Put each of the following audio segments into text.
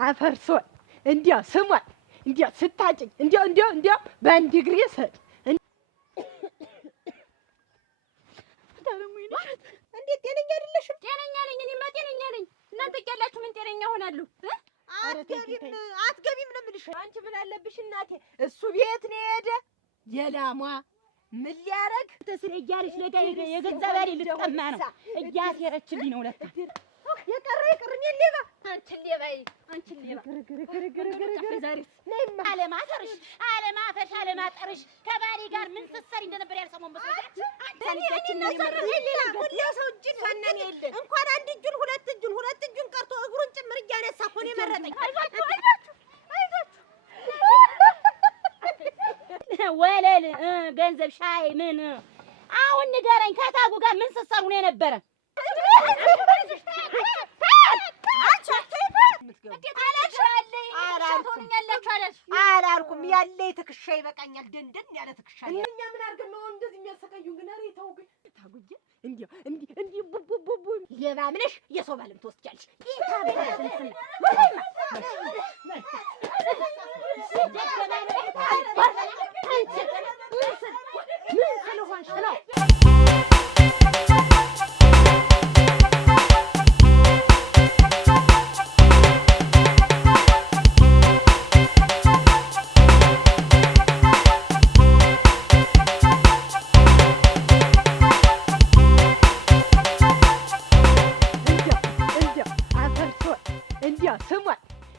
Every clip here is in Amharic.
አፈርሶን እንዲያው ስሟን እንዲያው ስታጭኝ እንዲያው በአንድ እግሬ ሰድ እንዴት ጤነኛ አይደለሽም? ጤነኛ ነኝ። እኔማ ጤነኛ ነኝ። እናንተ ያላችሁ ምን ጤነኛ ሆናለሁ? አትገቢም ነው የምልሽ። አንቺ ምን አለብሽ እናቴ? እሱ ቤት ነው የሄደ የላሟ ምን ሊያረግ ተስለ እያለች ለጋ የገዛ ባሌ ልትቀማ ነው እያሴረችልኝ ነው ለካ የቀረ እኔ ሌባ አንቺ ሌባ ነይማ አለማፈርሽ አለማጠርሽ ከባሌ ጋር ምን ስትሰሪ እንደነበር ያልሰማውን መስሎሻል? ሰው እጁን ፈነን የለ እንኳን አንድ እጁን ሁለት እጁን ቀርቶ እግሩን ጭምር እያነሳ እኮ ነው የመረጠኝ። አይዟችሁ ወለል ገንዘብ ሻይ ምን አሁን ንገረኝ። ከታጉ ጋር ምን ስትሰሩ ነው የነበረ? አላልኩም ያለ ትከሻ ይበቃኛል። ደንደን ያለ ትከሻ እኛ ምን አድርገን ነው እንደዚህ የሚያሰቃዩን? ግን ኧረ ተው ግን ታጉዬ እንዲህ ቡቡቡቡ ሌባ ምንሽ የሰው ባልም ትወስጃለሽ። ምን ስለሆንሽ ነው?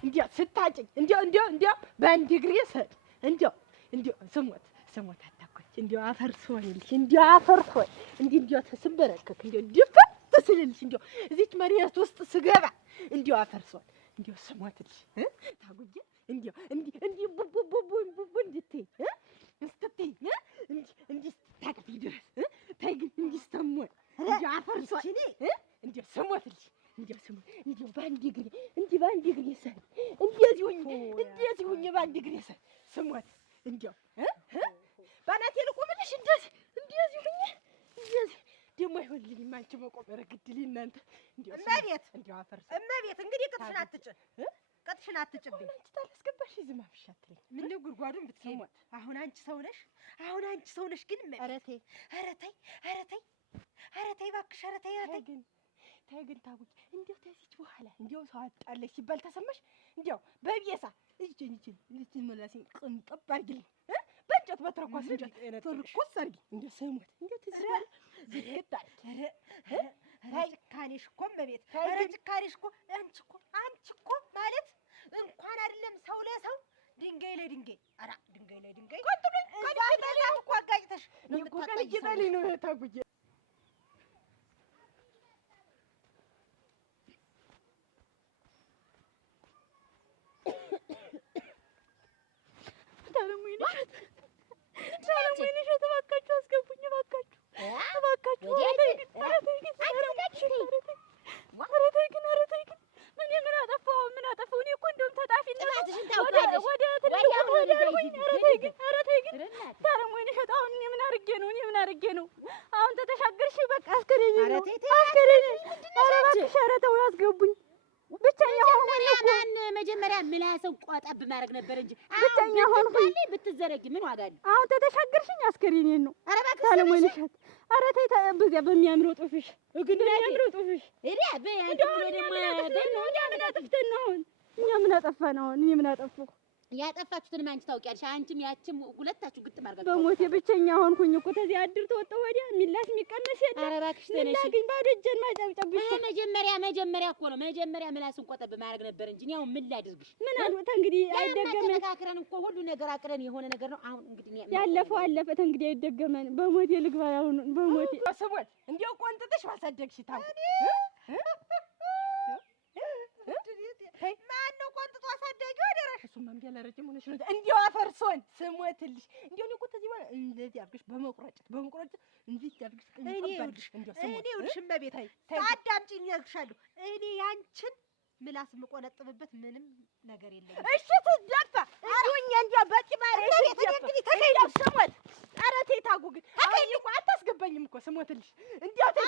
እንዲያው ስታጭኝ እንዲያው በአንድ እግሬ ሰድ እንዲያው ስሞት አታኮች እንዲያው አፈርሶልሽ እንዲያው አፈርሶል እንዲያው ተስበረከክ እንዲያው ድፍት ተስልልሽ እንዲያው እዚች መሬት ውስጥ ስገባ እንዲያው አፈርሶል እንዲያው ስሞትልሽ ታጉዬ እንዲያው እንዲህ ቡቡቡቡ እንድትይ እስትይ እንዲህ ታቅፊ ድረስ ታይ ግን እንዲህ ስተሞል እንዲያው አፈርሶል እንዲያው ስሞትልሽ እንዲያው በአንድ እግሬ ሰድ እንደዚህ ሁኜ በአንድ እግሬ ሰድ ስሞት እንዲያው በእናቴ ልቁምልሽ እንደዚህ ሁኜ እንደዚህ ደግሞ አይሆንልኝም። አንቺ መቆም ረግድልኝ እናንተ እንዲያው እመቤት እንዲያው አፈርሶ እመቤት እንግዲህ ቅጥሽን አትጭብኝ። አንቺ ታላስገባሽ ዝም አፍሽ አትለኝ። ምነው ጉድጓዱን ብትሰሞት አሁን አንቺ ሰው ነሽ ግን እመቤት ኧረ ተይ እባክሽ ኧረ ተይ ግን ታጉኝ እንዲያው ተዚች በኋላ እንዲያው ሰው አጣለሽ ሲባል ተሰማሽ? እንዲያው በቤሳ እቺን መላሲን ቅንጥብ አድርጊልኝ በእንጨት በትረኳስ እንጨት ትርኩስ አድርጊ እንዲያው ስሞት እንዲያው ተዝባል ዝግታል ጭካኔሽ እኮ እመቤት ኧረ ጭካኔሽ እኮ አንቺ እኮ ማለት እንኳን አይደለም ሰው ለሰው ድንጋይ ለድንጋይ ኧረ ድንጋይ ለድንጋይ ቆጥብኝ እኮ አጋጭተሽ ነው የምታጣይ ነው ታጉኝ እባካችሁ አስገቡኝ እባካችሁ ኧረ ተይ ግን እኔ ምን አጠፋሁ እኔ እኮ እንደውም ተጣፊና ወደ ኧረ ተይ ግን ታረም ወይኔ ሸጥ አሁን እኔ ምን አድርጌ ነው አሁን ተተሻገርሽ በቃ አስከሬኝ ኧረ እባክሽ ኧረ ተው አስገቡኝ ብቻኛ ሆንኩኝ እኮ መጀመሪያ ምላስን ቆጠብ ማድረግ ነበር እንጂ ብቻኛ ሆንኩኝ ብትዘረጊ ምን ዋጋ አለው? አሁን ተተሻገርሽኝ አስከሬኔን ነው ኧረ እባክሽ ታለሞኝሻት ኧረ ተይ በዚያ በሚያምረው ጡፍሽ በሚያምረው ጡፍሽ እኛ ምን አጠፋን አሁን እኔ ምን አጠፋሁ? ያጠፋችሁትን አንቺ ታውቂያለሽ። አንቺም ያቺም ሁለታችሁ ግጥም አድርጋችሁ በሞቴ ብቸኛ ሆንኩኝ እኮ ተዚህ አድር ተወጣ ወዲያ ሚላስ የሚቀነስ የለ። ኧረ እባክሽ ተነሽ ግን ባዶ እጄን ማጨብጨብሽ መጀመሪያ እኮ ነው መጀመሪያ ምላስን ቆጠብ ማድረግ ነበር እንጂ እኔ አሁን ምን ላድርግሽ? ምን አልወጣ እንግዲህ አይደገመን ተመካክረን እኮ ሁሉ ነገር አቅረን የሆነ ነገር ነው። አሁን እንግዲህ ያለፈው አለፈ እንግዲህ አይደገመን። በሞቴ ልግባ አሁን በሞቴ ስሞት እንዲያው ቆንጥጥሽ ባሳደግሽ ታው ማነው ቆንጥጦ አሳደጊው? አደረሽ እሱማ እምቢ አላረጅም ሆነሽ ነው እንዲያው አፈርሶን ስሞትልሽ እንዲያው እኔ እኮ ተዚህ በኋላ እንደዚህ አድርገሽ በመቁረጭ እንዴት ያድርግሽ ቅንጥባልሽ እንዲያው ስሞት እኔ ይኸውልሽ እመቤት አዳምጪኝ እልሻለሁ። እኔ ያንቺን ምላስ የምቆነጥብበት ምንም ነገር የለኝም። እሺ ትደፋ አሩኛ እንዲያው በቂ ማረ እሺ እንግዲህ ተከይደው ስሞት ኧረ ተይ ታጉ ግን አይ እኮ አታስገባኝም እኮ ስሞትልሽ እንዲያው ተይ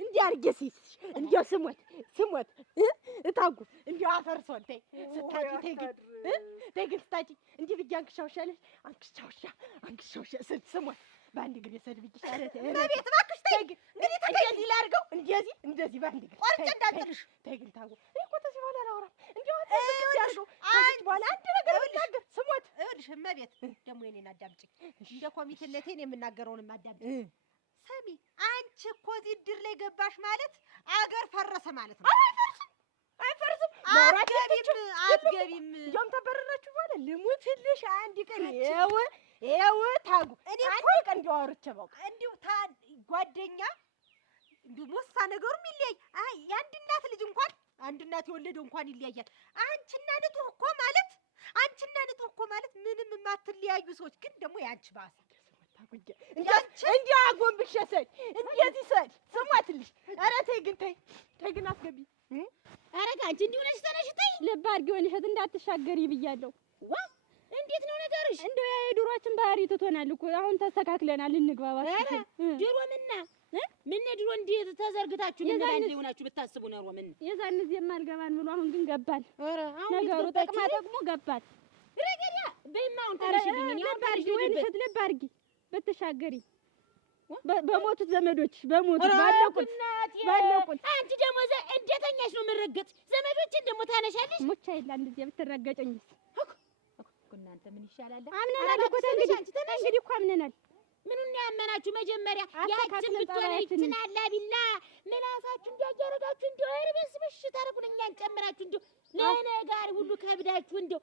እንዲህ አድርጌ ሲስሽ እንዲያው ስሞት እታጉ እንዲያው አፈርሶን ተይ ስታጪ ተይ ግን ስታጪ እንዲህ ብዬሽ አንክሻውሻ ስሞት በአንድ እግሬ ሰድብዬሽ ኧረ ተይ ቤት እባክሽ ተይ ግን እንግዲህ እንደዚህ ላድርገው እንደዚህ በአንድ እግሬ ቆርጬ እንዳጥልሽ ተይ ግን ታጉ እኔ እኮ ተዚህ በኋላ አላወራም እንዲያው አታስገባኝ ከዚህ በኋላ አንድ ነገር ብናገር ስሞት ይኸውልሽ እመቤት ደግሞ የእኔን አዳምጪኝ እንደ ኮሚቴነቴ እኔ የምናገረውንም አዳምጪኝ ሰሚ አንቺ እኮ እዚህ እድር ላይ ገባሽ ማለት አገር ፈረሰ ማለት ነው አይፈርስም አትገቢም እንደውም ተበረራችሁ በኋላ ልሙትልሽ አንድ ቀን ይኸው ታጉ እኔ አንድ ቀን እንዲያው አውርቼ ባውቅ እንዲሁ ጓደኛ እንዲሁ ሞሳ ነገሩም ይለያይ የአንድ እናት ልጅ እንኳን አንድ እናት የወለደው እንኳን ይለያያል አንቺና ንጡህ እኮ ማለት ምንም የማትለያዩ ሰዎች ግን ደግሞ ያንቺ ባሰ እንዲያው አጎንብሼ ሰድ እንደዚህ ሰድ ስሟትልሽ ኧረ ተይ ግን አትገቢ ኧረ አንቺ እንዲሁ ነሽ ተነሽ ተይ ልብ አድርጊ ሆነሽ እንዳትሻገሪ ብያለሁ ዋ እንዴት ነው ነገርሽ እንደው የድሮአችን ባህሪ ትቶናል እኮ አሁን ተስተካክለናል እንግባባ ድሮ ምን ድሮ እንዴት ተዘርግታችሁ እንደ ሆናችሁ ብታስቡ ነው ምን የዛን ጊዜ የማልገባን ብሎ አሁን ግን ገባል ኧረ አሁን ነገሩ ጠቅማ ደግሞ ገባል ረገዲያ በይማውን ተነሽልኝ እኔ አሁን ባልሽ ልብ አድርጊ ብትሻገሪ በሞቱት ዘመዶች በሞቱት ባለቁት አንቺ ደግሞ እንደተኛሽ ነው የምረገጥ ዘመዶችን ደግሞ ታነሻለሽ ሙቻ ይላ እንደዚህ ብትረገጨኝስ እናንተ ምን ይሻላል አምነናል እኮ እንግዲህ እኮ አምነናል ምኑን ያመናችሁ መጀመሪያ ያችን ብትሆን ይችላል ቢላ ምላሳችሁ እንዲያያረጋችሁ እንዲው እርብስብሽ ታረቁልኛን ጨምራችሁ እንዲው ለነጋሪ ሁሉ ከብዳችሁ እንዲው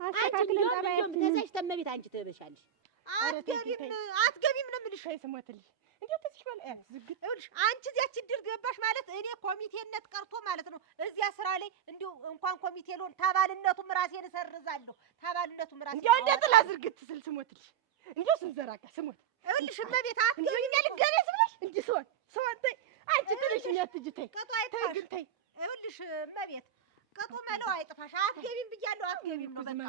አስተካክለን ጠባያችን ተዛሽ ተመቤት አንቺ ትበሻለሽ አትገቢም ነው የምልሽ ስሞትልሽ እንዴት ተሽባል ዝግት ይኸውልሽ አንቺ እዚያች እድር ገባሽ ማለት እኔ ኮሚቴነት ቀርቶ ማለት ነው እዚያ ስራ ላይ እንዲሁ እንኳን ኮሚቴ ልሆን ታባልነቱም ራሴን እሰርዛለሁ ታባልነቱም ራሴን እንዴ እንደ ጥላ ዝርግት ስል ስሞትልሽ እንዴው ስንዘራጋ ስሞት ይኸውልሽ እመቤት አትገቢም ልገረስ ብለሽ እንጂ ሰውን ተይ አንቺ ትንሽ ነው ትጅ ተይ ቀጡ አይተሽ ግን ተይ ይኸውልሽ እመቤት ቀጡ መለው አይጥፋሽ አትገቢም ብያለሁ አትገቢም ነው በቃ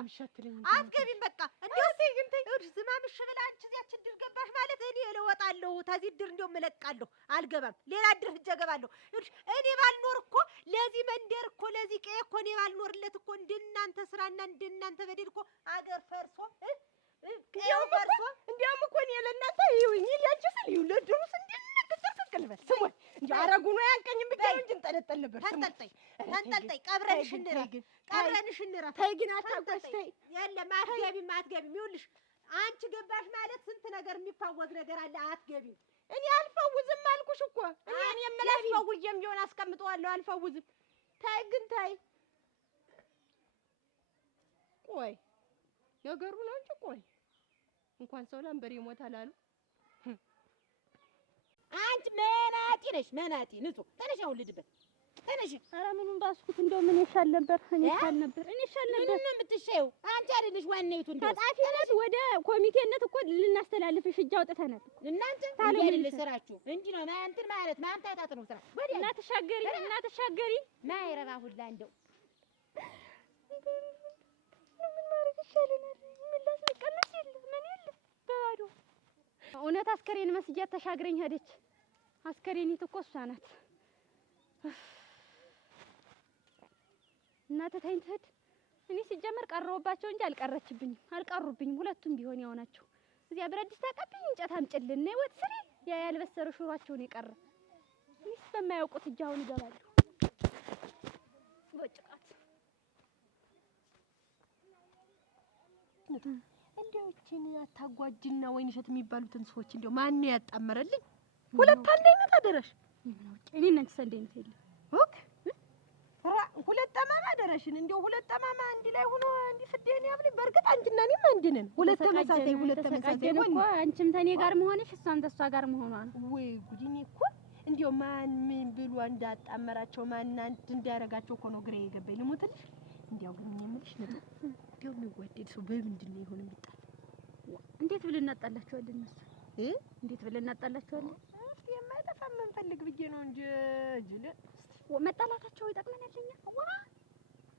አትገቢም በቃ እንዴው ተይ ግን ተይ ይኸውልሽ ዝማምሽ ብላ አንቺ እዚያች እድር ገባሽ ማለት እኔ እለወጣለሁ ተዚህ እድር እንደው እለቃለሁ አልገባም ሌላ እድር ሂጅ እገባለሁ ይኸውልሽ እኔ ባልኖር እኮ ለዚህ መንደር እኮ ለዚህ ቀዬ እኮ እኔ ባልኖርለት እኮ እንደናንተ ስራና እንደናንተ በደል እኮ አገር ፈርሶ እንዲያውም እኮ እኔ ለእናንተ ይኸውኝ ይላችሁ ስል ይኸው ለድሩስ እንደነቅጥቅል በል ስሞት እንጂ አረጉ ነው ያንቀኝም ብቻውን እንጂ እንጠለጠል ነበር ተንጠልጠይ ቀብረንሽ እንራ ተይ ግን አታጓሽ ተይ የለም አትገቢም ይኸውልሽ አንቺ ገባሽ ማለት ስንት ነገር የሚፋወዝ ነገር አለ አትገቢም እኔ አልፈውዝም አልኩሽ እኮ እኔ የምላሽ ፈውዬም ቢሆን አስቀምጠዋለሁ አልፈውዝም ተይ ግን ተይ ቆይ ነገሩ ነው እንጂ ቆይ እንኳን ሰው ላምበር ይሞታል አሉ አንቺ መናጢ ንጹህ ተነሽ አሁን ልድበት ተነሽ ኧረ ምኑን ባስኩት እንደው ምን ይሻል ነበር እኔ ይሻል ነበር ምን ነው የምትሻየው አንቺ አይደለሽ ዋናይቱ እንደው ተጣፊነት ወደ ኮሚቴነት እኮ ልናስተላልፍሽ እጅ አውጥተናል እናንተ ታለለ ስራችሁ እንጂ ነው እንትን ማለት ማምታታት ነው ስራ ወዲያ እናትሻገሪ ማይረባ ሁላ እንደው ምን ማድረግ ይሻለናል ምን ላስቀነስ ምን የለ በባዶ እውነት አስከሬን መስጊያት ተሻግረኝ ሄደች አስከሬኒት እኮ እሷ ናት እናተ ታይን ትሄድ እኔ ሲጀመር ቀረውባቸው እንጂ አልቀሩብኝም ሁለቱም ቢሆን ያው ናቸው እዚያ ብረት ድስት አቀብኝ እንጨት አምጭልን ነው ወጥ ስሪ ያ ያልበሰረ ሹሯቸው ነው የቀረ እኔስ በማያውቁት እጅ አሁን ይገባሉ ወጭቃት እንደው እቺን አታጓጅና ወይንሸት የሚባሉትን ሰዎች እንደው ማን ያጣመረልኝ ሁለት አንድ አይነት አደረሽ እኔ ነኝ ሰንደኝ ተይል ኦክ ሁለት ጠማማ አደረሽን እንደው ሁለት ጠማማ አንድ ላይ ሆኖ እንዲህ ፍዴን ያብለኝ በርግጥ አንቺና እኔም አንድ ነን ሁለት ተመሳሳይ እኮ አንቺም ተኔ ጋር መሆንሽ እሷም ተሷ ጋር መሆኗ ነው ወይ ጉድ እኔ እኮ እንደው ማን ምን ብሎ እንዳጣመራቸው ማን እንዳያረጋቸው እኮ ነው ግሬ የገባኝ ልሞትልሽ እንደው ግን የምልሽ ነው እንደው የሚወደድ ሰው በምንድን ነው ይሆን የሚጣል እንዴት ብለን እናጣላቸዋለን እነሱ እንዴት ብለን እናጣላቸዋለን እስቲ የማይጠፋ ምን ፈልግ ብዬ ነው እንጂ ጅል መጣላታቸው ይጠቅመናልኛ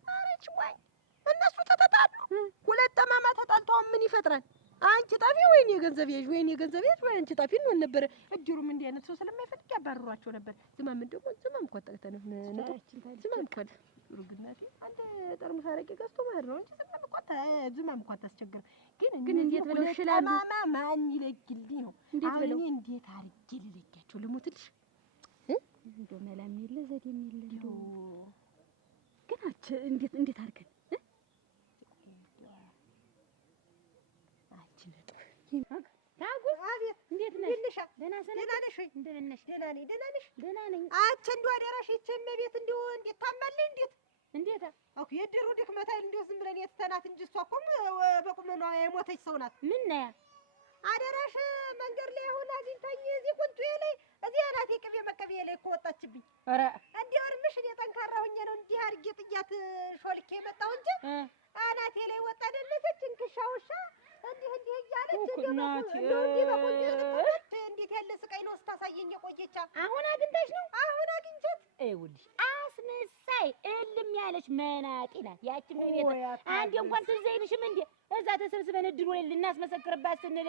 አረች ወይ እነሱ ተጣጣሉ ሁለት ጠማማ ተጣልተው ምን ይፈጥራል አንቺ ጣፊ ወይኔ ገንዘብ ያዥ ወይኔ ገንዘብ ያዥ ወይ አንቺ ጣፊ ነው ነበር። እድሩም እንዲህ አይነት ሰው ስለማይፈልግ ያባርሯቸው ነበር። ዝማም ደግሞ ዝማም እኮ ተቀተነ ነው ዝማም እኮ ሩግናቴ አንተ ጠርሙስ አረቄ ገዝቶ ማለት ነው እንጂ ዝማም እኮ አታስቸግር። ግን እንዴት ብለው ይችላሉ? ማን ይለግልኝ ነው አሁን እንዴት አርጌ ልለያቸው ልሞትልሽ? እንደው መላም የለ ዘዴም የለ እንደው ግን አንቺ እንዴት አድርገን አቤት እንዴት ነሽ? ደህና ነሽ? እንደምን ነሽ? ደህና ነኝ። አንቺ እንደው አደራሽ ይቺን ቤት እንደው እንዴት ታማለኝ? እንዴት አኩ የድሩ ድክመት አይደል? እንደው ዝም ብለን የተተናት እንጂ እሷ እኮ በቁመኗ የሞተች ሰው ናት። ምን ነው አደራሽ መንገድ ላይ አሁን አግኝታኝ እዚህ ቁንጡዬ ላይ እዚህ አናቴ ቅቤ መቀቤ ላይ እኮ ወጣችብኝ። ኧረ እንደው እርምሽ እኔ ጠንካራ ሆኜ ነው እንዲህ አድርጌ ጥያት ሾልኬ መጣሁ እንጂ አናቴ ላይ ወጣ ደለች እንክሻ ውሻ እንዲህ እያለች እንደው እንዴት ያለ ስቃይ ነው ስታሳየኝ የቆየቻ። አሁን አግኝተሽ ነው? አሁን አግኝቻት ይኸውልሽ አስመሳይ እልም ያለች መናጢ ናት። ያቺን በቤት አንዴ እንኳን ትዝ አይልሽም እንዴ? እዛ ተሰብስበን እድል ወይ ልናስመሰክርባት ስንል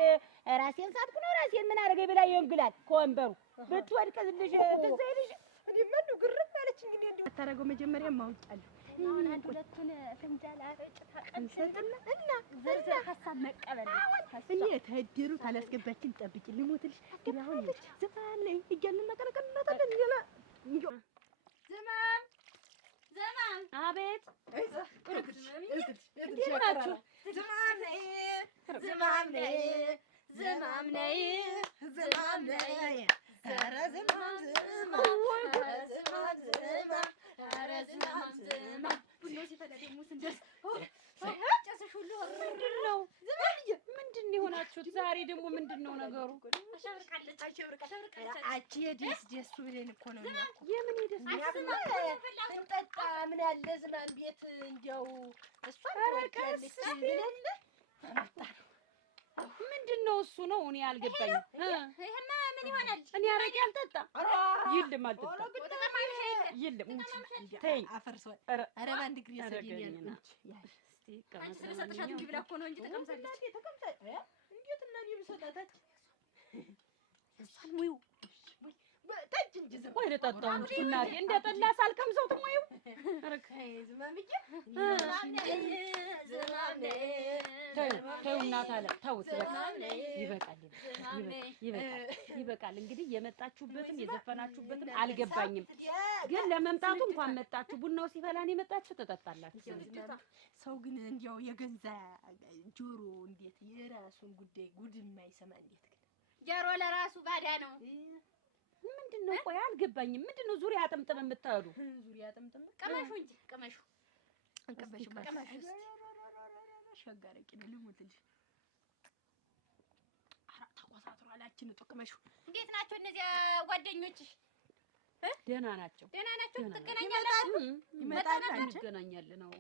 ራሴን ሳትኩ ነው ራሴን ምን አደረገኝ ብላ ይወንግላል ከወንበሩ ብትወድቅልሽ ትዝ አይልሽም? እንዴ ምን ግርም አለች እንግዲህ እንዴ አታረገው መጀመሪያ ማውጣለሁ። አሁን አንድ ሁለቱን ፈንጃላ እጭታ ቀንሰጥና እና ዝርዝር ሐሳብ መቀበል እኔ ተድሩ ታላስገባችን ጠብቂ ልሞትልሽ። ግን አሁን ዝማም ነኝ እያልን እናቀረቀናታለን ይላ ዝማም አቤት እንዴት ናችሁ? ዝማም ነኝ ኧረ ዝማም ቡና ሲፈላ ደግሞ ስንደርስ ጨሰሽ ሁሉ ምንድን ነው የሆናችሁት ዛሬ? ደግሞ ምንድን ነው ነገሩ? አቺ የደስ ብለን እኮ ነው የምን እንጠጣ ምን ያለ ዝናን ቤት እንዲያው እሷ ተወዳለች ብለን ምንድን ነው እሱ ነው እኔ አልገባኝም። ይሄማ ምን ይሆናል? እኔ አረቄ አልጠጣም። ይልም አልጠጣም። ይልም ተይ አፈርሷል። ኧረ ባንድ ግሬ ሰዲን ያልኩት አንቺ ስለሰጠሻት እንዲህ ብላ እኮ ነው እንጂ ተቀምሳለች። እንዴት እና እኔ ብሰጣታች እሷን ወይ ጠጅ እንጂ ዝም ወይ ልጠጣው እንጂ እናቴ እንደ ጠላ ሳልቀምሰው ትሞዩ ዝማምዬ ተው እናት አለ ተውት በቃ ይበቃል። እንግዲህ የመጣችሁበትም የዘፈናችሁበትም አልገባኝም፣ ግን ለመምጣቱ እንኳን መጣችሁ። ቡናው ሲፈላን የመጣችሁ ትጠጣላችሁ። ሰው ግን እንዲያው የገዛ ጆሮ እንዴት የራሱን ጉዳይ ጉድ የማይሰማ እንዴት ግን ጆሮ ለራሱ ባዳ ነው። ምንድነው? ቆይ አልገባኝም። ምንድነው ዙሪያ ጥምጥም የምታሉ? ዙሪያ ጥምጥም ቀመሹ እንጂ ቀመሹ ሸጋረቂ ልሙትልሽ። ኧረ ተቆሳጥሯላችን ጥቅመሹ። እንዴት ናቸው እነዚያ ጓደኞችሽ? ደህና ናቸው። ትገናኛላችሁ? ይመጣሉ። እንገናኛለን። አዎ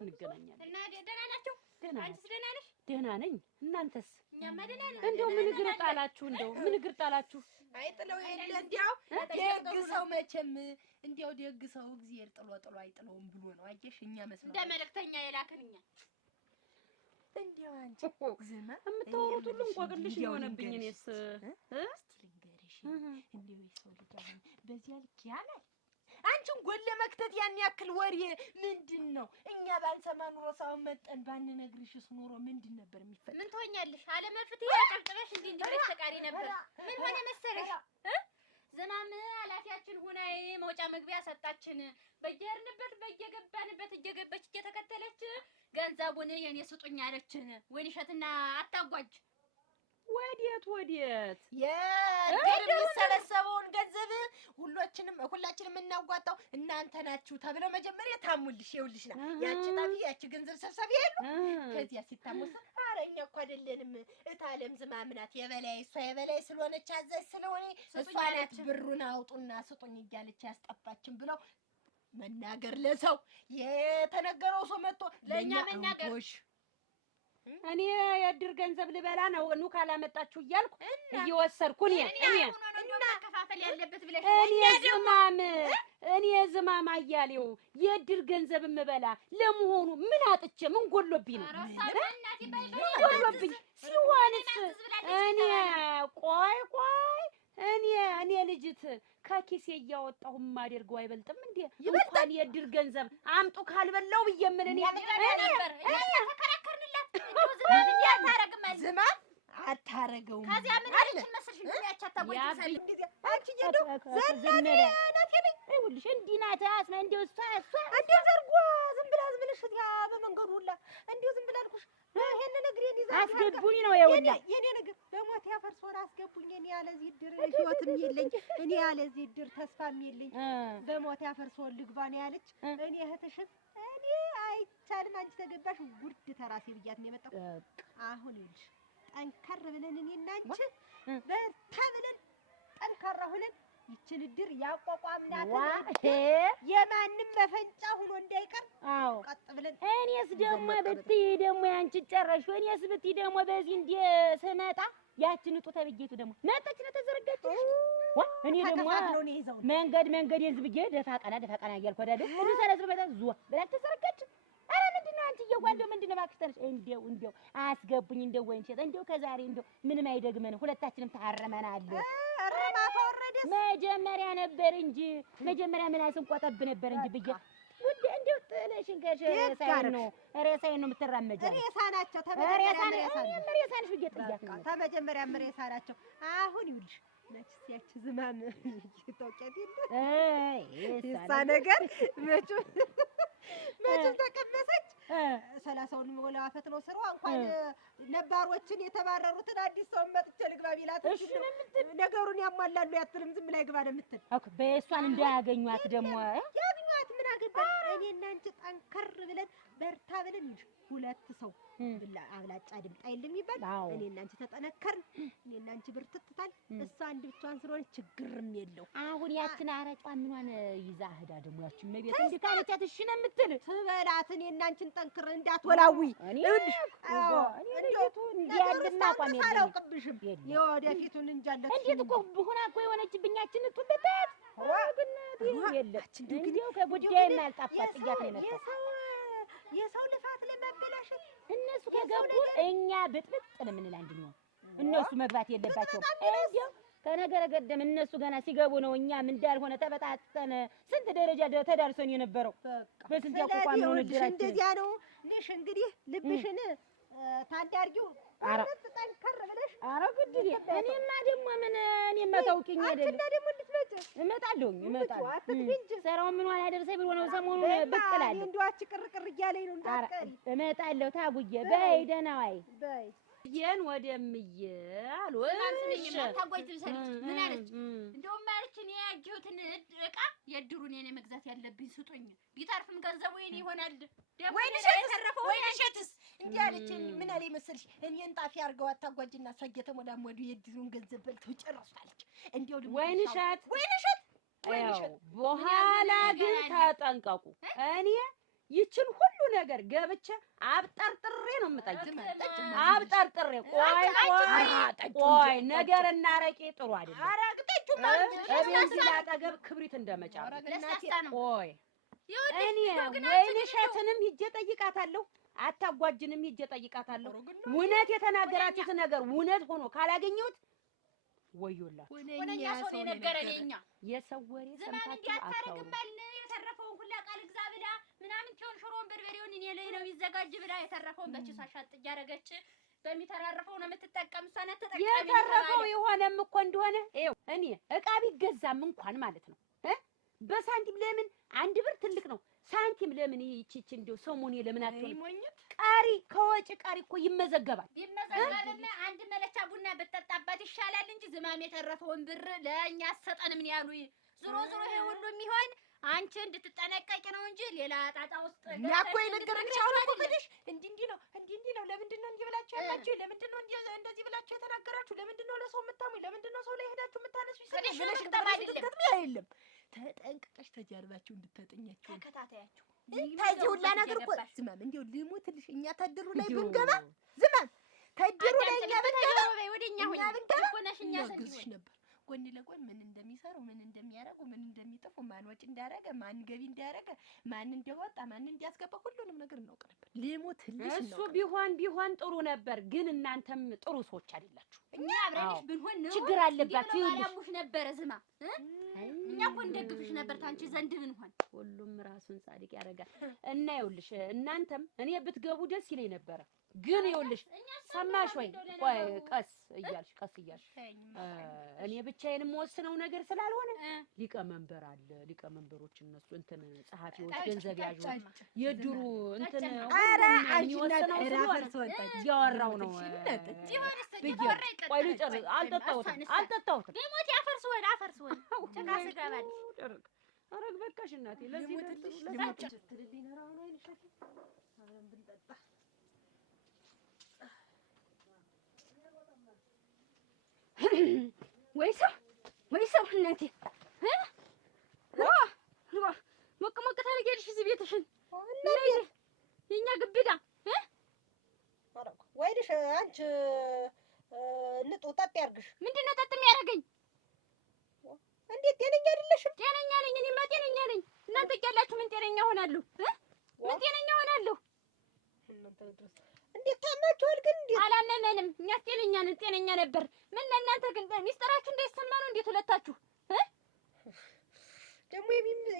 እንገናኛለን። እና ደህና ናቸው? አንቺስ ደህና ነሽ? ደህና ነኝ። እናንተስ? እኛማ ደህና ነን። እንደው ምን እግር ጣላችሁ? እንደው ምን እግር ጣላችሁ? አይጥለው የለ እንዲያው ደግ ሰው መቼም እንዲያው ደግ ሰው እግዚአብሔር ጥሎ አይጥለውም ብሎ ነው። አየሽ እኛ መስማት እንደ መልእክተኛ የላከን እኛ እንዲያው አንቺ ዝማ የምታወሩት ሁሉ እንቆቅልሽ የሆነብኝ እኔስ ልንገርሽ እንዲያው የሰው ልጅ አሁን በዚያ ልክ ያላል አንቺን ጎል ለመክተት ያን ያክል ወሬ ምንድን ነው? እኛ ባንሰማ ኑሮ ሳይሆን መጠን ባንነግርሽስ ኑሮ ምንድን ነበር የሚፈጠር? ምን ትሆኛለሽ? አለመፍትሄ አጨብጭበሽ እንዲህ ብለሽ ተቃሪ ነበር። ምን ሆነ መሰለሽ ዝናም ኃላፊያችን ሆና መውጫ መግቢያ ሰጣችን። በየሄድንበት በየገባንበት እየገበች እየተከተለች ገንዘቡን የኔ ስጡኝ አለችን። ወይንሸትና አታጓጅ ወዴት የሚሰበሰበውን ገንዘብ ሁላችንም እናዋጣው እናንተ ናችሁ ተብለው መጀመሪያ ታሙልሽ። ይኸውልሽና ያቺ ጣፊ ያቺ ገንዘብ ሰብሳቢ ያሉ ከዚያ ሲታሙስ ኧረ እኛ እኮ አይደለንም እታለም ዝማም ናት የበላይ እሷ የበላይ ስለሆነች አዛዥ ስለሆነ እሷ ናት ብሩን አውጡና ስጡኝ እያለች ያስጠፋችን ብለው መናገር ለሰው የተነገረው ሰው መጥቶ ለእኛ መናገር እኔ የእድር ገንዘብ ልበላ ነው ኑ ካላመጣችሁ እያልኩ እየወሰድኩ እኔ ማከፋፈል ያለበት ብለሽ እኔ ዝማም አያሌው የእድር ገንዘብ የምበላ ለመሆኑ ምን አጥቼ ምን ጎሎብኝ ነው? ምን ጎሎብኝ ሲሆንስ እኔ ቆይ እኔ ልጅት ከኪሴ እያወጣሁ የማደርገው አይበልጥም እንዴ? እንኳን የእድር ገንዘብ አምጡ ካልበላው ብዬ ምን እኔ ዝማ አታረገውም። ከዚያ ምን አለችን መሰልሽ እንዴያቻ ታቆይ አንቺ እንደው ዘናኔ ናት ይልኝ ይኸውልሽ እንዲህ ናት አስና እንደው እሷ እንደው ዘርጓ ዝም ብለሽ እዚያ በመንገዱ ሁላ እንደው ዝም ብላ አልኩሽ። ይሄን ነግሬን ይዛ አስገቡኝ ነው የውላ የኔ ነገር በሞት ያፈርሶር አስገቡኝ። እኔ ያለዚህ ድር ህይወትም የለኝ እኔ ያለዚህ ድር ተስፋም የለኝ በሞት ያፈርሶር ልግባ ነው ያለች። እኔ እህትሽን እኔ አይቻልም አንቺ ተገባሽ ጉድ ተራሴ ብያት ነው የመጣው። አሁን ይልሽ ጠንከር ብለን እኔና አንቺ በርታ ብለን ጠንካራ ሆነን ይችን ድር ያቋቋምናት የማንም መፈንጫ ሆኖ እንዳይቀር ቀጥ ብለን እኔስ ደግሞ ብትይ ደግሞ ያንቺ ጨረሽ እኔስ ብትይ ደግሞ በዚህ እንደ ስመጣ ያችን ጡ ተብዬቱ ደግሞ መጣች ነው ተዘረጋች። እኔ ደግሞ መንገድ የዝብዬ ደፋ ቀና እያልኩ ወዳደ ሁሉ ሰለስ በታ ዙዋ ብላ ተዘረጋች። አረ ምንድነው አንቺ እየጓንደው ምንድነው ማክስተርሽ? እንደው አስገቡኝ እንደው ወንቸት እንደው ከዛሬ እንደው ምንም አይደግመን ሁለታችንም ተሐረመናል። ረማታ ወረደስ መጀመሪያ ነበር እንጂ መጀመሪያ ምን አስንቆጠብ ነበር እንጂ ብዬ ውድ እንደው ጥለሽን ከሬሳዬን ነው የምትራመጂው። ሬሳ ናቸው ሬሳንሽ ብዬ ጥያት ነው ተመጀመሪያ ሬሳ ናቸው። አሁን ይኸውልሽ መችስ ያቺ ዝማም ተውቂያት ይሳ ነገር መቼም ተቀመሰች። 30ውን ወላፈት ነው ስሯ። እንኳን ነባሮችን የተባረሩትን አዲስ ሰው መጥቼ ልግባ ቢላት ነገሩን ያሟላሉ ያትልም ዝም ላይ ግባ ለምትል ኦኬ በእሷን እንዳያገኟት ደግሞ ያገኟት ምን አገባኝ። እኔና አንቺ ጠንከር ብለን በርታ ብለን ሁለት ሰው ብላ አብላጫ ድምጣ የለም ይባል። እኔና አንቺ ተጠነከርን፣ እኔና አንቺ ብርትትታል። እሷ አንድ ብቻዋን ስለሆነ ችግርም የለው። አሁን ያችን አረጯን ምኗን ይዛ ሄዳ ደግሞ ያችን መቤት እንዴት አለቻት? እሺ ነው የምትል ትበላት። እኔና አንቺን ጠንክር እንዳትወላዊ ይኸውልሽ እንዲያልና ቋም የለም አላውቅብሽም የወደፊቱን እንጃለት እንዴት እኮ ሆና እኮ የሆነችብኝ ያችን ትበታት ወግነት የለም እንዴው ከጉዳይ እናልጣፋት ጥያት ነው የመጣው የሰው ልፋት ለማበላሸት እነሱ ከገቡ እኛ ብጥብጥ ለምን አንድኛው እነሱ መግባት የለባቸውም። እንዴው ከነገረ ገደም እነሱ ገና ሲገቡ ነው እኛም እንዳልሆነ ተበታተነ ስንት ደረጃ ተዳርሰን የነበረው በስንት ያቋቋም ነው ድራችን። እንደዚያ ነው ንሽ እንግዲህ ልብሽን ታንዳርጊው ጠንከር ብለሽ ኧረ ግድ እኔማ ደግሞ ምን እኔማ ታውቂኝ አይደል እና ደግሞ ልትመጪ እመጣለሁ ሰራው ምን ዋላ ያደርሰኝ ብሎ ነው ሰሞኑን ብቅ እላለሁ። እንደው አቺ ቅርቅር እያለኝ ነው እንዳትቀሪ እመጣለሁ። ታጉዬ በይ ደህና ዋይ በይ ይሄን ወደምዬ አሉ እሺ ታጓይ ትልሰልች ምን አለች? እንደውም ማለች እኔ ያጅሁትን ዕቃ የድሩን የኔ መግዛት ያለብኝ ስጡኝ ቢታርፍም ገንዘቡ የኔ ይሆናል። ወይንሸትስ እንዲህ አለች። ምን አለኝ መሰልሽ እኔን ጣፊ አድርገው አታጓጅና እሷ እየተሞዳሞዱ የድሩን ገንዘብ በልተው ጨረሱታለች። እንደው ወይንሸት በኋላ ግን ተጠንቀቁ። እኔ ይችን ሁሉ ነገር ገብቼ አብጠርጥሬ ነው የምጠይቅ። አብጠርጥሬ ቆይ ነገርና አረቄ ጥሩ አይደለም። አረግጠቹ ማለት አጠገብ ክብሪት እንደመጫር ቆይ እኔ ወይንሸትንም ሂጄ ጠይቃታለሁ፣ አታጓጅንም ሂጄ ጠይቃታለሁ። እውነት የተናገራችሁት ነገር እውነት ሆኖ ካላገኘሁት ወዮላችሁ። ወነኛ ሰው ነገረኛ የሰው ወሬ ሰምታችሁ አታውሩ። የተረፈውን ሁላ ቃል ግዛ ብላ ምናምን ቲዮን ሽሮን በርበሬውን እኔ ላይ ነው ይዘጋጅ ብላ የተረፈውን በኪሷ ሻጥ እያደረገች በሚተራረፈው ነው የምትጠቀም። እሷ ናት ተጠቃሚ። የተረፈው የሆነም እኮ እንደሆነ ይኸው እኔ ዕቃ ቢገዛም እንኳን ማለት ነው በሳንቲም ለምን አንድ ብር ትልቅ ነው። ሳንቲም ለምን ይቺ እንደው ሰሞኔ ለምን አትሆንም? ቀሪ ከወጪ ቀሪ እኮ ይመዘገባል። ይመዘገባልና አንድ መለቻ ቡና በተጠጣባት ይሻላል እንጂ ዝማም የተረፈውን ብር ለኛ አሰጠንም ነው ያሉ። ዙሮ ይሄ ሁሉ የሚሆን አንቺ እንድትጠነቀቂ ነው እንጂ ሌላ ጣጣ ውስጥ ያኮ የነገረች አሁን እኮ ብለሽ እንዲህ ነው ለምንድን ነው እንዲህ ብላችሁ ያላችሁ? ለምንድን ነው እንደዚህ ብላችሁ የተናገራችሁ? ለምንድን ነው ለሰው የምታሙኝ? ለምንድን ነው ሰው ላይ ሄዳችሁ የምታነሱ? ብለሽ ተማድልም አይደለም ተጠንቅቀሽ ተጀርባችሁ እንድትጠኛችሁ ተከታታያችሁ ታጂ ሁላ ነገር እኮ ዝማም እንደው ልሙትልሽ እኛ ተድሩ ላይ ብንገባ ወደኛ ሆነሽ ነበር ጎን ለጎን ምን እንደሚሰሩ ምን እንደሚያረጉ ምን እንደሚጥፉ ማን ወጪ እንዳረገ ማን ገቢ እንዳረገ ማን እንደወጣ ማን እንዲያስገባ ሁሉንም ነገር እናውቅ ነበር። ልሞትልሽ ነው። እሱ ቢሆን ጥሩ ነበር፣ ግን እናንተም ጥሩ ሰዎች አይደላችሁ። እኛ አብረንሽ ብንሆን ነው ችግር አለባችሁ። ይልሽ ነበረ ዝማ እኛ እኮ እንደግፍሽ ነበር ታንቺ ዘንድ ብንሆን። ሁሉም ራሱን ጻድቅ ያደርጋል እና ይኸውልሽ እናንተም እኔ ብትገቡ ደስ ይለኝ ነበረ። ግን ይኸውልሽ ሰማሽ ወይ? ቆይ ቀስ እያልሽ እኔ ብቻዬን የምወስነው ነገር ስላልሆነ ሊቀመንበር አለ። ሊቀመንበሮች እነሱ እንትን ጸሐፊዎች፣ ገንዘብ ያዦች የድሩ እንትን የሚወስነው ያወራው ነው። ቆይ ልጨርስ። አልጠጣሁትም ቢሞት ያፈርስ ወይ ጭቃ ስጋባል አረግ በቃሽ እናቴ። ለዚህ ወይ ሰው እናቴ ሞቅ ታደርጊያለሽ እዚህ ቤትሽን የእኛ ግብዳ ወይንሽ አንቺ ንጡ ጠጥ ያርግሽ። ምንድን ነው ጠጥ የሚያደርገኝ? እንዴት ጤነኛ አይደለሽም? ጤነኛ ነኝ። እኔማ ጤነኛ ነኝ። እናንተ እያላችሁ ምን ጤነኛ ሆናለሁ? ምን ጤነኛ ሆናለሁ? እንዴት ታማችኋል? ግን እንዴት አላመመንም። እኛስ ጤነኛ ነን። ጤነኛ ነበር። ምን እናንተ ግን ሚስጥራችሁ እንዳይሰማ ነው እንዴት ሁለታችሁ? ደግሞ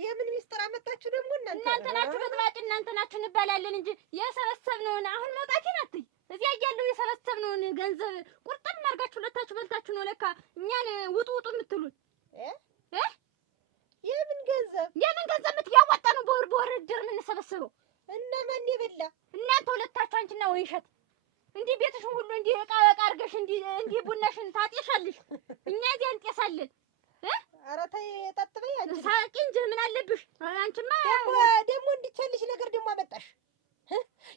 የምን ሚስጥር አመጣችሁ ደግሞ? እናንተ ናችሁ በጥባጭ እናንተ ናችሁ እንባላለን እንጂ የሰበሰብነውን አሁን መውጣቴን አትይ። እዚያ እያለሁ የሰበሰብነውን ገንዘብ ቁርጥም አድርጋችሁ ሁለታችሁ በልታችሁ ነው ለካ እኛን ውጡ የምትሉን። የምን ገንዘብ ያዋጣ ነው በወር ድር የምንሰበሰበው እና ማን ይበላ? እናንተ ሁለታችሁ አንቺና ወይንሸት እንዲህ ቤትሽን ሁሉ እንዲህ ዕቃ አድርገሽ እንዲህ ቡናሽን ታጤሻለሽ፣ እኛ እዚያ እንጤሳለን። ኧረ ተይ ጠጥ በይ አንቺ ሳቂ እንጂ ምን አለብሽ? አንቺማ ደግሞ እንዲቸልሽ ነገር ደግሞ አመጣሽ።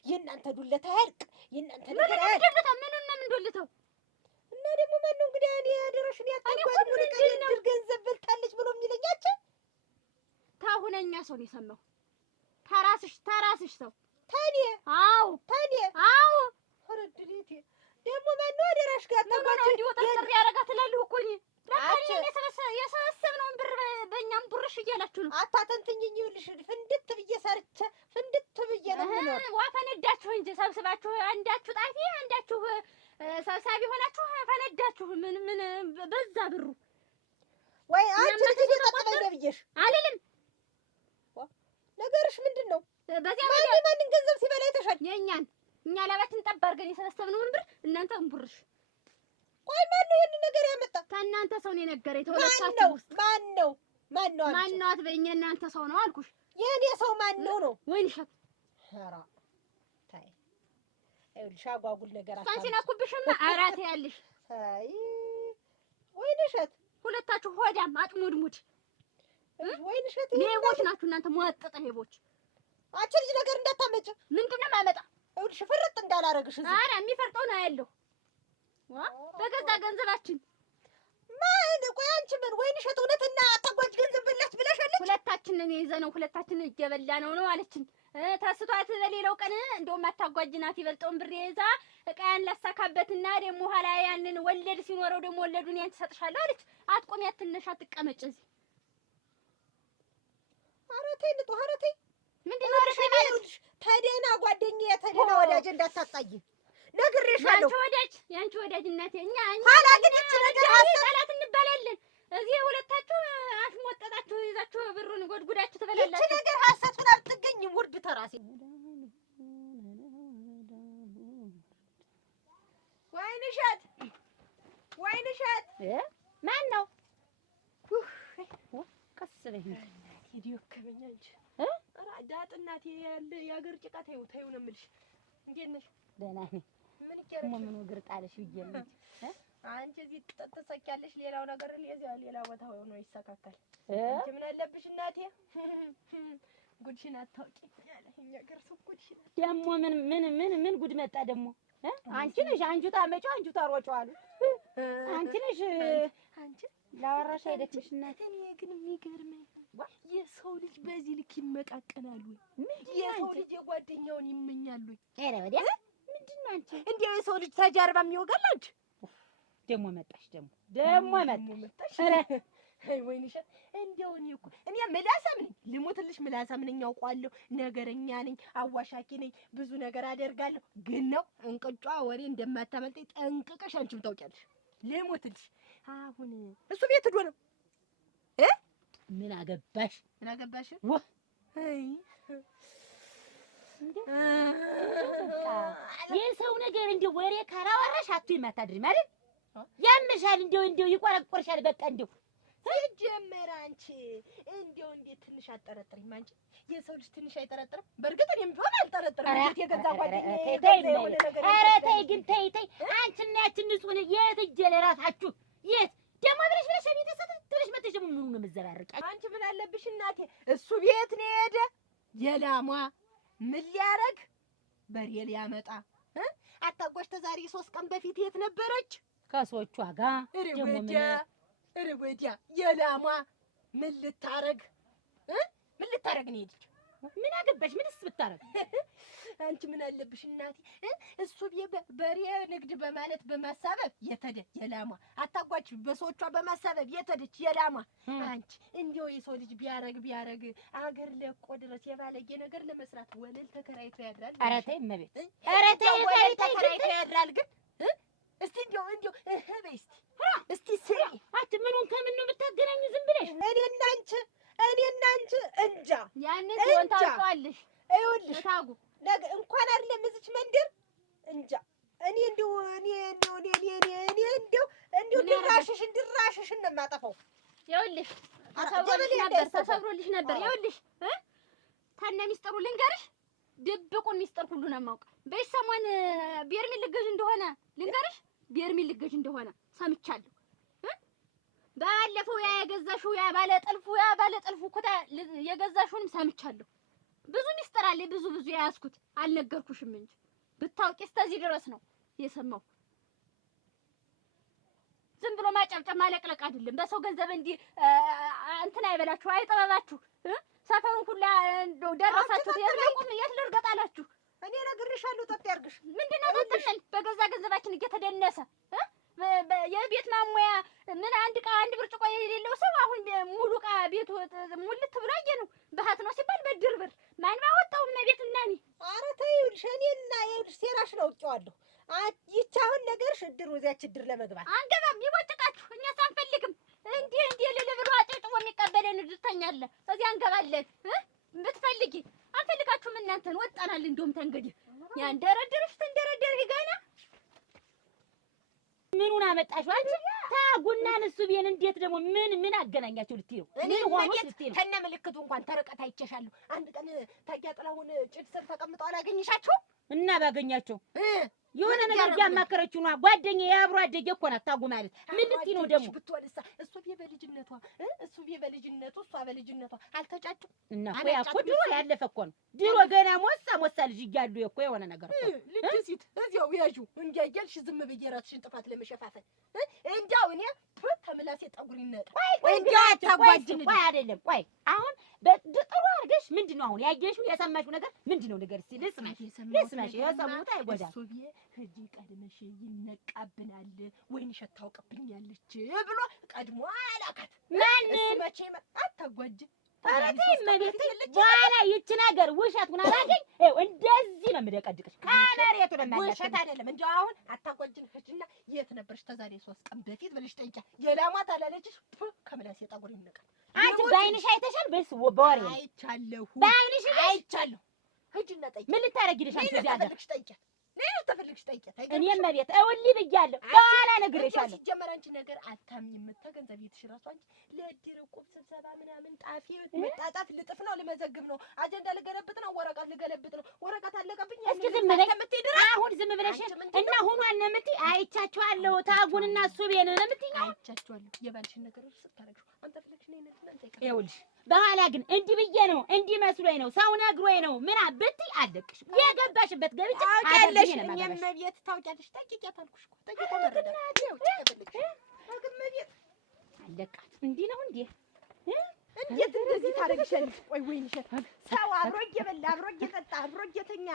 የእናንተ ዱለታ ያርቅ የእናንተ ነገር ያርቅ። ምኑን ነው የምንዶልተው? እና ደግሞ ማን ነው እንግዲህ እኔ አደረሽን ያታጓድ ሙሉ ቀን ገንዘብ በልታለች ብሎ የሚለኛቸው ታሁነኛ ሰው ነው የሰማው። ተራስሽ ሰው ታኔ? አዎ ኧረ ድሪቴ ደግሞ ማን ነው አደረሽ ጋር ታጓድ እንዲሁ ተጠሪ ያረጋት እላለሁ እኮ እኔ የሰበሰብነውን ብር በእኛም ቡርሽ እያላችሁ ነው። አታተንትኝኝ። ይኸውልሽ ፍንድት ብዬ ሰርቼ ፍንድት ብዬ ነው የምኖር። ፈነዳችሁ እንጂ ሰብስባችሁ አንዳችሁ ጣፊ አንዳችሁ ሰብሳቢ ሆናችሁ ፈነዳችሁ። ምን በዛ ብሩ ወይ አንቺ ልጅ ተጠበይ ነብዬሽ አልልም። ነገርሽ ምንድን ነው? በዚያ ማንን ገንዘብ ሲበላ ይተሻል? የእኛን እኛ ላባችን ጠብ አድርገን የሰበሰብነውን ብር እናንተ ቡርሽ። ቆይ ማን ነው ይሄን ነገር ያመጣ? ከእናንተ ሰው ነው የነገረኝ። ተወለታችሁ ማን ነው አትበይኝ። እናንተ ሰው ነው አልኩሽ። የኔ ሰው ማን ነው? ወይንሸት። ኧረ ታይ ይኸውልሽ አጓጉል ነገር ሲነኩብሽማ አራት ያልሽ። አይ ወይንሸት ሁለታችሁ ሆዳም አጥሙድሙድ ወይንሸት ሌቦች ናችሁ እናንተ ሟጠጠ ሌቦች። አንቺ ልጅ ነገር እንዳታመጭ። ምንድን ነው የማመጣ? ይኸውልሽ ፍርጥ እንዳላረግሽ እዚህ። ኧረ የሚፈርጠው ነው ያለው በገዛ ገንዘባችን። ማን? ቆይ አንቺ ምን ወይንሸት እውነትና አታጓጅ ገንዘብ በላች ብለሻለች? ሁለታችንን ይዘነው ሁለታችንን እየበላ ነው አለችን። ተስቷት በሌላው ቀን እንደውም አታጓጅ ናት ይበልጠውን ብር ይዛ ዕቃያን ላሳካበትና ደግሞ ኋላ ያንን ወለድ ሲኖረው ደግሞ ወለዱን ያን ትሰጥሻለሁ አለች። አትቆሚ፣ አትነሽ፣ አትቀመጭ እዚህ። ኧረ ተይ ንጡ፣ ኧረ ተይ። ምንድን ነው አረፈ ማለት? ተደና ጓደኛዬ ተደና ወዳጅ እንዳታጣይ ነግሬሻለሁ። ያንቺ ወዳጅ እናቴ እኛ ኋላ ግን እቺ ነገር ጠላት እንባላለን። እዚህ ሁለታችሁ አሽሞጠጣችሁ ይዛችሁ ብሩን ጎድጉዳችሁ ትበላላችሁ። እቺ ነገር ሐሰቱን አትገኝ ውርድ ተራሴ። ወይንሸት ማን ነው? ቀስ በይ ሂዲዮ ከበኛ እንጂ ዳጥ እናቴ ያለ የአገር ጭቃ ተይው ነው የምልሽ። እንዴት ነሽ? ደህና ነኝ። ምን ይቀርሽ? ምን እግር ጣለሽ ብዬሽ ነው። አንቺ እዚህ ትሰኪያለሽ፣ ሌላው ነገር ሌላ ቦታ ሆኖ ይሰካካል። አንቺ ምን አለብሽ እናቴ? ጉድሽን አታውቂ ያለ እኛ ገር ሰው ጉድሽን ደግሞ ምን ጉድ መጣ ደግሞ? አንቺ ነሽ አንቺ ታመጪው አንቺ ታሮጪው አሉ። አንቺ ነሽ አንቺ ላወራሽ አይደክምሽ እናቴ። እኔ ግን የሚገርመኝ የሰው ልጅ በዚህ ልክ ይመቃቀናል ወይ? የሰው ልጅ የጓደኛውን ይመኛል ወይ? ኧረ ወዲያ ምንድን ነው አንቺ? እንደው የሰው ልጅ ተጀርባ የሚወጋል አንቺ ደግሞ መጣሽ ደግሞ መጣሽ። አይ ወይንሽ እንደው እኔ ምላሳም ነኝ ልሞትልሽ ምላሳም ነኝ አውቀዋለሁ። ነገረኛ ነኝ፣ አዋሻኪ ነኝ፣ ብዙ ነገር አደርጋለሁ። ግን ነው እንቅጯ ወሬ እንደማታመልጠኝ ጠንቅቀሽ አንቺም ታውቂያለሽ። ልሞትልሽ አሁን እሱ ቤት ሄዶ ነው ምን አገባሽ? አይ የሰው ነገር እንደው ወሬ ካላወራሽ አትይም አታድሪም አይደል? ያምሻል እንደው ይቆረቆርሻል። በቃ እንደው ሲጀመር አንቺ እንደው እንዴት ትንሽ አጠረጥሪም? አንቺ የሰው ልጅ ትንሽ አይጠረጥርም? በእርግጥ እኔም ቢሆን አልጠረጥርም። እንዴት የገዛ ጓደኛዬ ኧረ ተይ ግን ተይ አንቺና ያችን ንጹህ የት እጄ ለራሳችሁ የት ደግሞ ብለሽ ቤተሰብ ትንሽ መተሽ ደግሞ ምኑ ነው የምትዘባርቅ? አንቺ ምን አለብሽ እናቴ፣ እሱ ቤት ነው የሄደ የላሟ ምን ሊያረግ በሬ ሊያመጣ አታጓሽ። ተዛሬ 3 ቀን በፊት የት ነበረች? ከሰዎቿ ጋር ወዲያ የላሟ ምን ልታረግ ነው የሄደች? ምን አገባሽ? ምንስ ብታረግ? አንቺ ምን አለብሽ እናቴ፣ እሱ በሬ ንግድ በማለት በማሳበብ የተደ የላሟ አታጓች፣ በሰዎቿ በማሳበብ የተደች የላሟ። አንቺ እንዲያው የሰው ልጅ ቢያረግ አገር ለቆ ድረስ የባለጌ ነገር ለመስራት ወለል ተከራይቶ ያድራል። ኧረ ተይ እመቤት፣ ኧረ ተይ ተከራይቶ ያድራል። ግን እስቲ እንዲያው በይ እስቲ ስሪ። አንቺ ምኑን ከምን ነው የምታገናኙ? ዝም ብለሽ እኔና አንቺ እንጃ ያንን ሲሆን ታውቂዋለሽ። ይኸውልሽ ታጉ ነገ እንኳን አይደለም እዚች መንደር እንጃ እኔ ድራሽሽን ነው የማጠፋው። ይኸውልሽ ተሰብሮልሽ ነበር። ይኸውልሽ ከነ ሚስጥሩ ልንገርሽ፣ ድብቁን ሚስጥር ሁሉ ነው የማውቅ። በይ ሰሞን ቤርሚል ልገዥ እንደሆነ ልንገርሽ፣ ቤርሚል ልገዥ እንደሆነ ሰምቻለሁ። ባለፈው የገዛሽው ያ ባለጥልፉ ኩታ የገዛሽውንም ሰምቻለሁ። ብዙ ሚስጥር አለ፣ ብዙ የያዝኩት አልነገርኩሽም እንጂ ብታውቂ እስከዚህ ድረስ ነው የሰማው። ዝም ብሎ ማጨብጨብ ማለቅለቅ አይደለም። በሰው ገንዘብ እንዲህ እንትን አይበላችሁ፣ አይጠበባችሁ። ሰፈሩን ሁላ እንደው ደረሳችሁ። የት ልርገጣላችሁ? እኔ እነግርሻለሁ። ጠጥ ያርግሽ። ምንድን ነው ጠጥመን በገዛ ገንዘባችን እየተደነሰ የቤት ማሙያ ምን አንድ ብርጭቆ የሌለው ሰው አሁን ሙሉ ዕቃ ቤቱ ሙልት ብሎ ነው። በሀት ነው ሲባል በድር ብር ማን ባወጣው ቤት እና እኔ ኧረ ተይ ይኸውልሽ፣ እኔና ይኸውልሽ ሴራሽን አውቄዋለሁ። ይህች አሁን ነገርሽ እድር ወዚያች እድር ለመግባት አንገባም። ይቦጭቃችሁ፣ እኛ ሳንፈልግም እንዲህ ልል ብሎ አጭብጭቦ የሚቀበለን እድርተኛ አለ። እዚያ እንገባለን። ብትፈልጊ አንፈልጋችሁም እናንተን ወጣናል። እንደውም ተንገዲህ ያንደረድርሽ ተንደረደር ገና ምኑን አመጣሽው አንቺ? ታጉና እሱ ቤን እንዴት ደግሞ ምን አገናኛቸው ልትይ ነው? እኔ ሆኖስ ልትይ ነው? ከነ ምልክቱ እንኳን ተርቀት አይቼሻለሁ። አንድ ቀን ታያጥላውን ጭድ ስር ተቀምጠው አላገኘሻቸው? እና ባገኛቸው የሆነ ነገር ያማከረችው ነው። ጓደኛዬ የአብሮ አደጌ እኮ ናት ታጉ ማለት። ምን ልትይ ነው ደግሞ? ብትወልሳ እሱ በልጅነቷ እሷ በልጅነቷ አልተጫጩ እና እኮ ድሮ ያለፈ እኮ ነው። ድሮ ገና ሞሳ ልጅ እያሉ እኮ የሆነ ነገር እኮ ልጅ ሲት እዚያው ያዡ እንዲያያልሽ ዝም ብዬሽ እራስሽን ጥፋት ለመሸፋፈን እንዲያው እኔ ከምላሴ ጠጉር ይነጣ ወይ እንዲያው አታጓጅን። ቆይ አይደለም ቆይ አሁን በጥሩ አድርገሽ ምንድን ነው አሁን ያየሽው የሰማሽው ነገር ምንድን ነው? ነገር እስኪ ልስማሽ የሰሙት አይጎዳም። እሱ ህጂ ቀድመሽ ይነቃብናል ወይንሽ ታውቅብኛለች ብሎ ቀድሞ አላካት። ማንን መቼ አታጓጅን? ኧረ ተይ እመቤቴ፣ በኋላ ይቺ ነገር ውሸት ሆና አላገኝ ይኸው እንደዚህ ነው የምደቀድቅሽ። ከመሬቱ ለማለት ውሸት አይደለም። እንደው አሁን አታጓጅን። ሂጂና የት ነበርሽ ተዛሬ 3 ቀን በፊት ብለሽ ጠይቂያት። የላሟት አላለችሽ? ከምላሴ ጠጉር ይነቃል። አንቺ በዓይንሽ አይተሻል ወይስ በወሬ? አይቻለሁ፣ በዓይንሽ አይቻለሁ። ሂጂና ጠይቂያት። ምን ልታረጊልሽ አንቺ? እዚያ ጋር ጠይቂያት። ተፈልግሽ ጠይቂያት። እኔም እመቤት እውልኝ ብያለሁ። በኋላ እነግርሻለሁ። ሲጀመር አንቺ ነገር አታምኝም። ተገንዘብ ቤትሽ እራሱ አንቺ ለእድር ዕቁብ ስብሰባ ምናምን ጣፊ መጣጣፍ ልጥፍ ነው ልመዘግብ ነው አጀንዳ ልገለብጥ ነው ወረቀት ልገለብጥ ነው ወረቀት አለቀብኝ። እስኪ ዝም ብለሽ አሁን ዝም ብለሽ እና ሆኗን ነው የምትይ? አይቻቸዋለሁ ታጉንና እሱ ቤን ነው የምትይኝ? አይቻቸዋለሁ የባልሽን ነገር ስታረግሽው አንተ ፍለክሽ ነው እናንተ ይቀር። ይኸውልሽ በኋላ ግን እንዲህ ብዬ ነው እንዲህ መስሎኝ ነው ሰው ነግሮኝ ነው ምን አብትይ አለቅሽ። የገባሽበት ገብቼ አውቃለሽ። እኔም ቤት ታውቂያለሽ። ጠይቂያት አልኩሽ እኮ ጠይቂያት መረዳት ነው። ተፈልግሽ አግመ ቤት አለቃት። እንዲህ ነው እንዴ? እንዴት እንደዚህ ታደርግሻለሽ? ቆይ ወይን እሸት ሰው አብሮ እየበላ አብሮ እየጠጣ አብሮ እየተኛ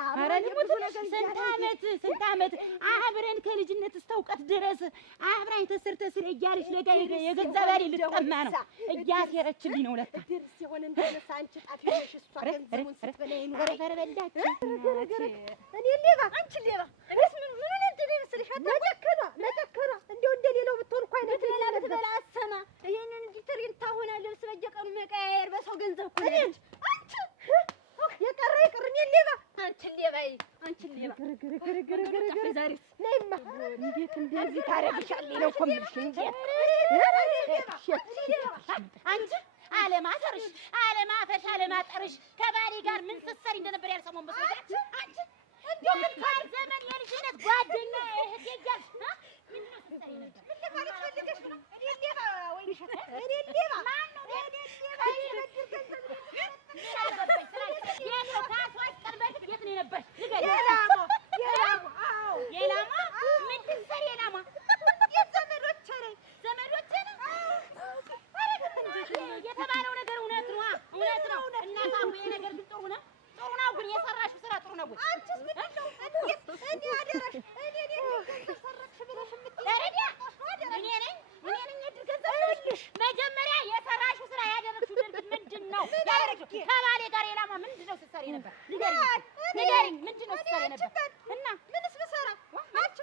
ስንት ዓመት አብረን ከልጅነት እስከ እውቀት ድረስ አብራኝ ተሰርተ ስለ እያለች ለጋ የገዛ ባሌ ልትቀማ ነው እያሴረችልኝ ነው። ለካ ድርስ የሆነ እንደነሳ አንቺ ጣፊሽ እሷ ገንዘቡን ስትበላ ይኖር በረበላች እኔ ሌባ አንቺ ሌባ እኔስ ምን እንትን ይመስልሽ? መጨከና እንደው እንደሌላው ብትሆን እኮ አይነት ሌላ ብትበላ አሰማ ይሄንን ዲትሪን ታሆና ልብስ በየቀኑ መቀያየር በሰው ገንዘብ እኮ ነች። አንቺ የቀረ እኔ ሌባ አንቺ ሌባ ግርግር ዛሬስ ነይማ እንዴት እንደዚህ ታረግሻለሽ ነው እኮ የምልሽ። እንዴት አንቺ አለማሰርሽ አለማፈሽ አለማጠርሽ ከባሌ ጋር ምን ስትሰሪ እንደነበር ያልሰማው መስሎሽ? አንቺ እንደው ምን ባል ዘመን የልጅነት ጓደኛ እህቴ እያልሽ ምን ነው ስትሰሪ ነበር? ምን ለማለት ፈልገሽ ነው? እኔ ሌባ ወይንሽ እኔ ሌባ ማን ነው? እኔ ሌባ የበድር ገንዘብ የለው ካስዋሽ ቀርበሽ የት ነው የነበርሽ? ንገሪኝ። የላማ የላማ ምን ትሰሪ? የላማ የዘመዶቼ ነኝ። ዘመዶቼ ነው የተባለው ነገር እውነት ነው። እውነት ነው። እናት አቡ ይሄ ነገር ግን ጥሩ ነው ግን የሰራሽው ስራ ጥሩ ነው ወይ? አንቺስ ምንድን ነው? እኔ አደረሽ እኔ ሰረቅሽ ብለሽ ደረጃ እኔ ነኝ የድር ገንዘብ መጀመሪያ የሰራሽው ስራ ያደረግሽው ድርጊት ምንድን ነው ያደረግሽው? ከባሌ ጋር የላማ ምንድን ነው ስትሰሪ ነበር? ንገሪኝ ምንድን ነው ስትሰሪ ነበር? እና ምንስ ብሰራ አንቺ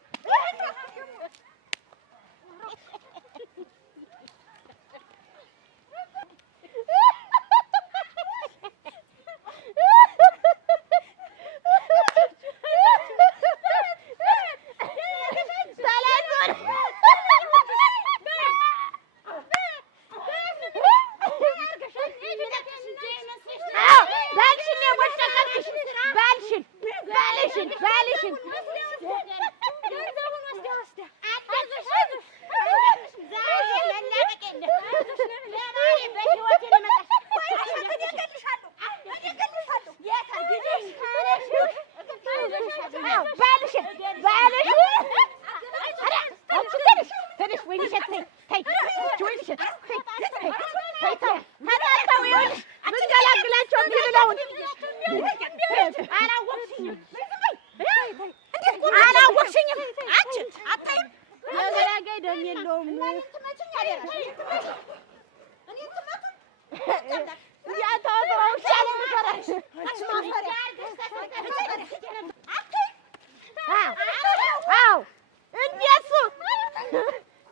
አላወቅሽኝም አንቺ አታይም የበላጋይ ደም የለውም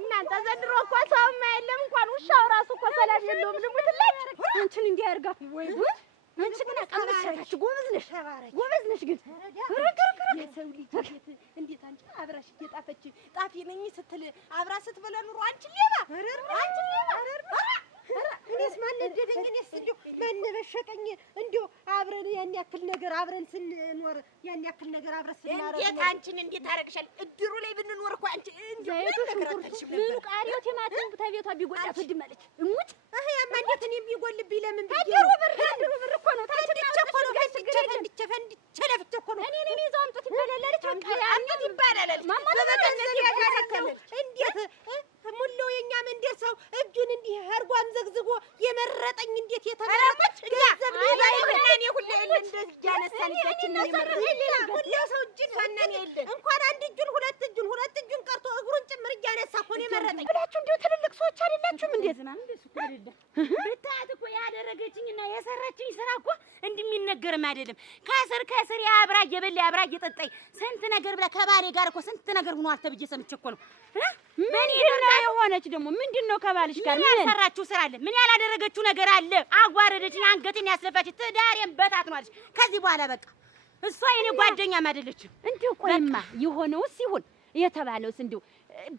እናንተ ዘንድሮ እኮ ሰውማ የለም እንኳን ውሻው ራሱ እኮ ሰላም የለውም። ልሙትላችሁ አንቺን እንዲህ ያርጋፍ ወይ ጉድ! አንቺ ግን አቀምሰሽ ጎበዝ ነሽ ግን የሰው ልጅ እንዴት አንቺ አብራሽ እየጣፈች ጣፊ ነኝ ስትል አብራ ስትበላ ኑሮ አንቺ ሌባ እኔስ ማን እንደደኝ እኔስ እንደው ማን በሸቀኝ እንደው አብረን ያን ያክል ነገር አብረን ስንኖር ያን ያክል ነገር አብረን ስናረግ እንዴት አንቺን እንዴት አደረግሻል? እድሩ ላይ ብንኖር እኮ አንቺ ምኑ ቃሪዮ ቲማቲም ተቤቷ ቢጎዳት ድመለች እሙት ያማ እንዴት እኔ ቢጎልብኝ ለምን ታድሩ ብር እኮ ነው ፈንድቼ ለፍቼ እኮ ነው እኔ ይዘው አምጡት ይበላልች አንቺ ይባላል ማማ በበቀነት ያካከለ እንዴት ሙሉ የኛ መንደር ሰው እጁን እንዲህ አርጓም ዘግዝጎ የመረጠኝ እንዴት የተመረጠች ገንዘብ ሌላ እኔ ሁሌ እንደዚህ ያነሳን እጃችን ሌላ ሁሌ ሰው እጁን ፈነን የለ እንኳን አንድ እጁን ሁለት እጁን ቀርቶ እግሩን ጭምር እያነሳ እኮ ነው የመረጠኝ ብላችሁ እንደው ትልልቅ ሰዎች አይደላችሁም? እንዴት ብታት እኮ ያደረገችኝና የሰራችኝ ስራ እኮ እንደሚነገርም አይደለም። ከስር አብራ እየበላ አብራ እየጠጣኝ ስንት ነገር ብላ ከባሌ ጋር እኮ ስንት ነገር ሆኗል ተብዬ ሰምቼ እኮ ነው። ምንድነው የሆነች ደግሞ? ምንድነው ከባልሽ ጋር ምን ያሰራችሁ ስራ አለ? ምን ያላደረገችው ነገር አለ? አጓረደችኝ፣ አንገቴን ያስለፋች፣ ትዳሬን በታትኗለች። ከዚህ በኋላ በቃ እሷ የኔ ጓደኛም አይደለችም። እንዴው ቆይማ የሆነውስ ይሁን የተባለውስ እንዴው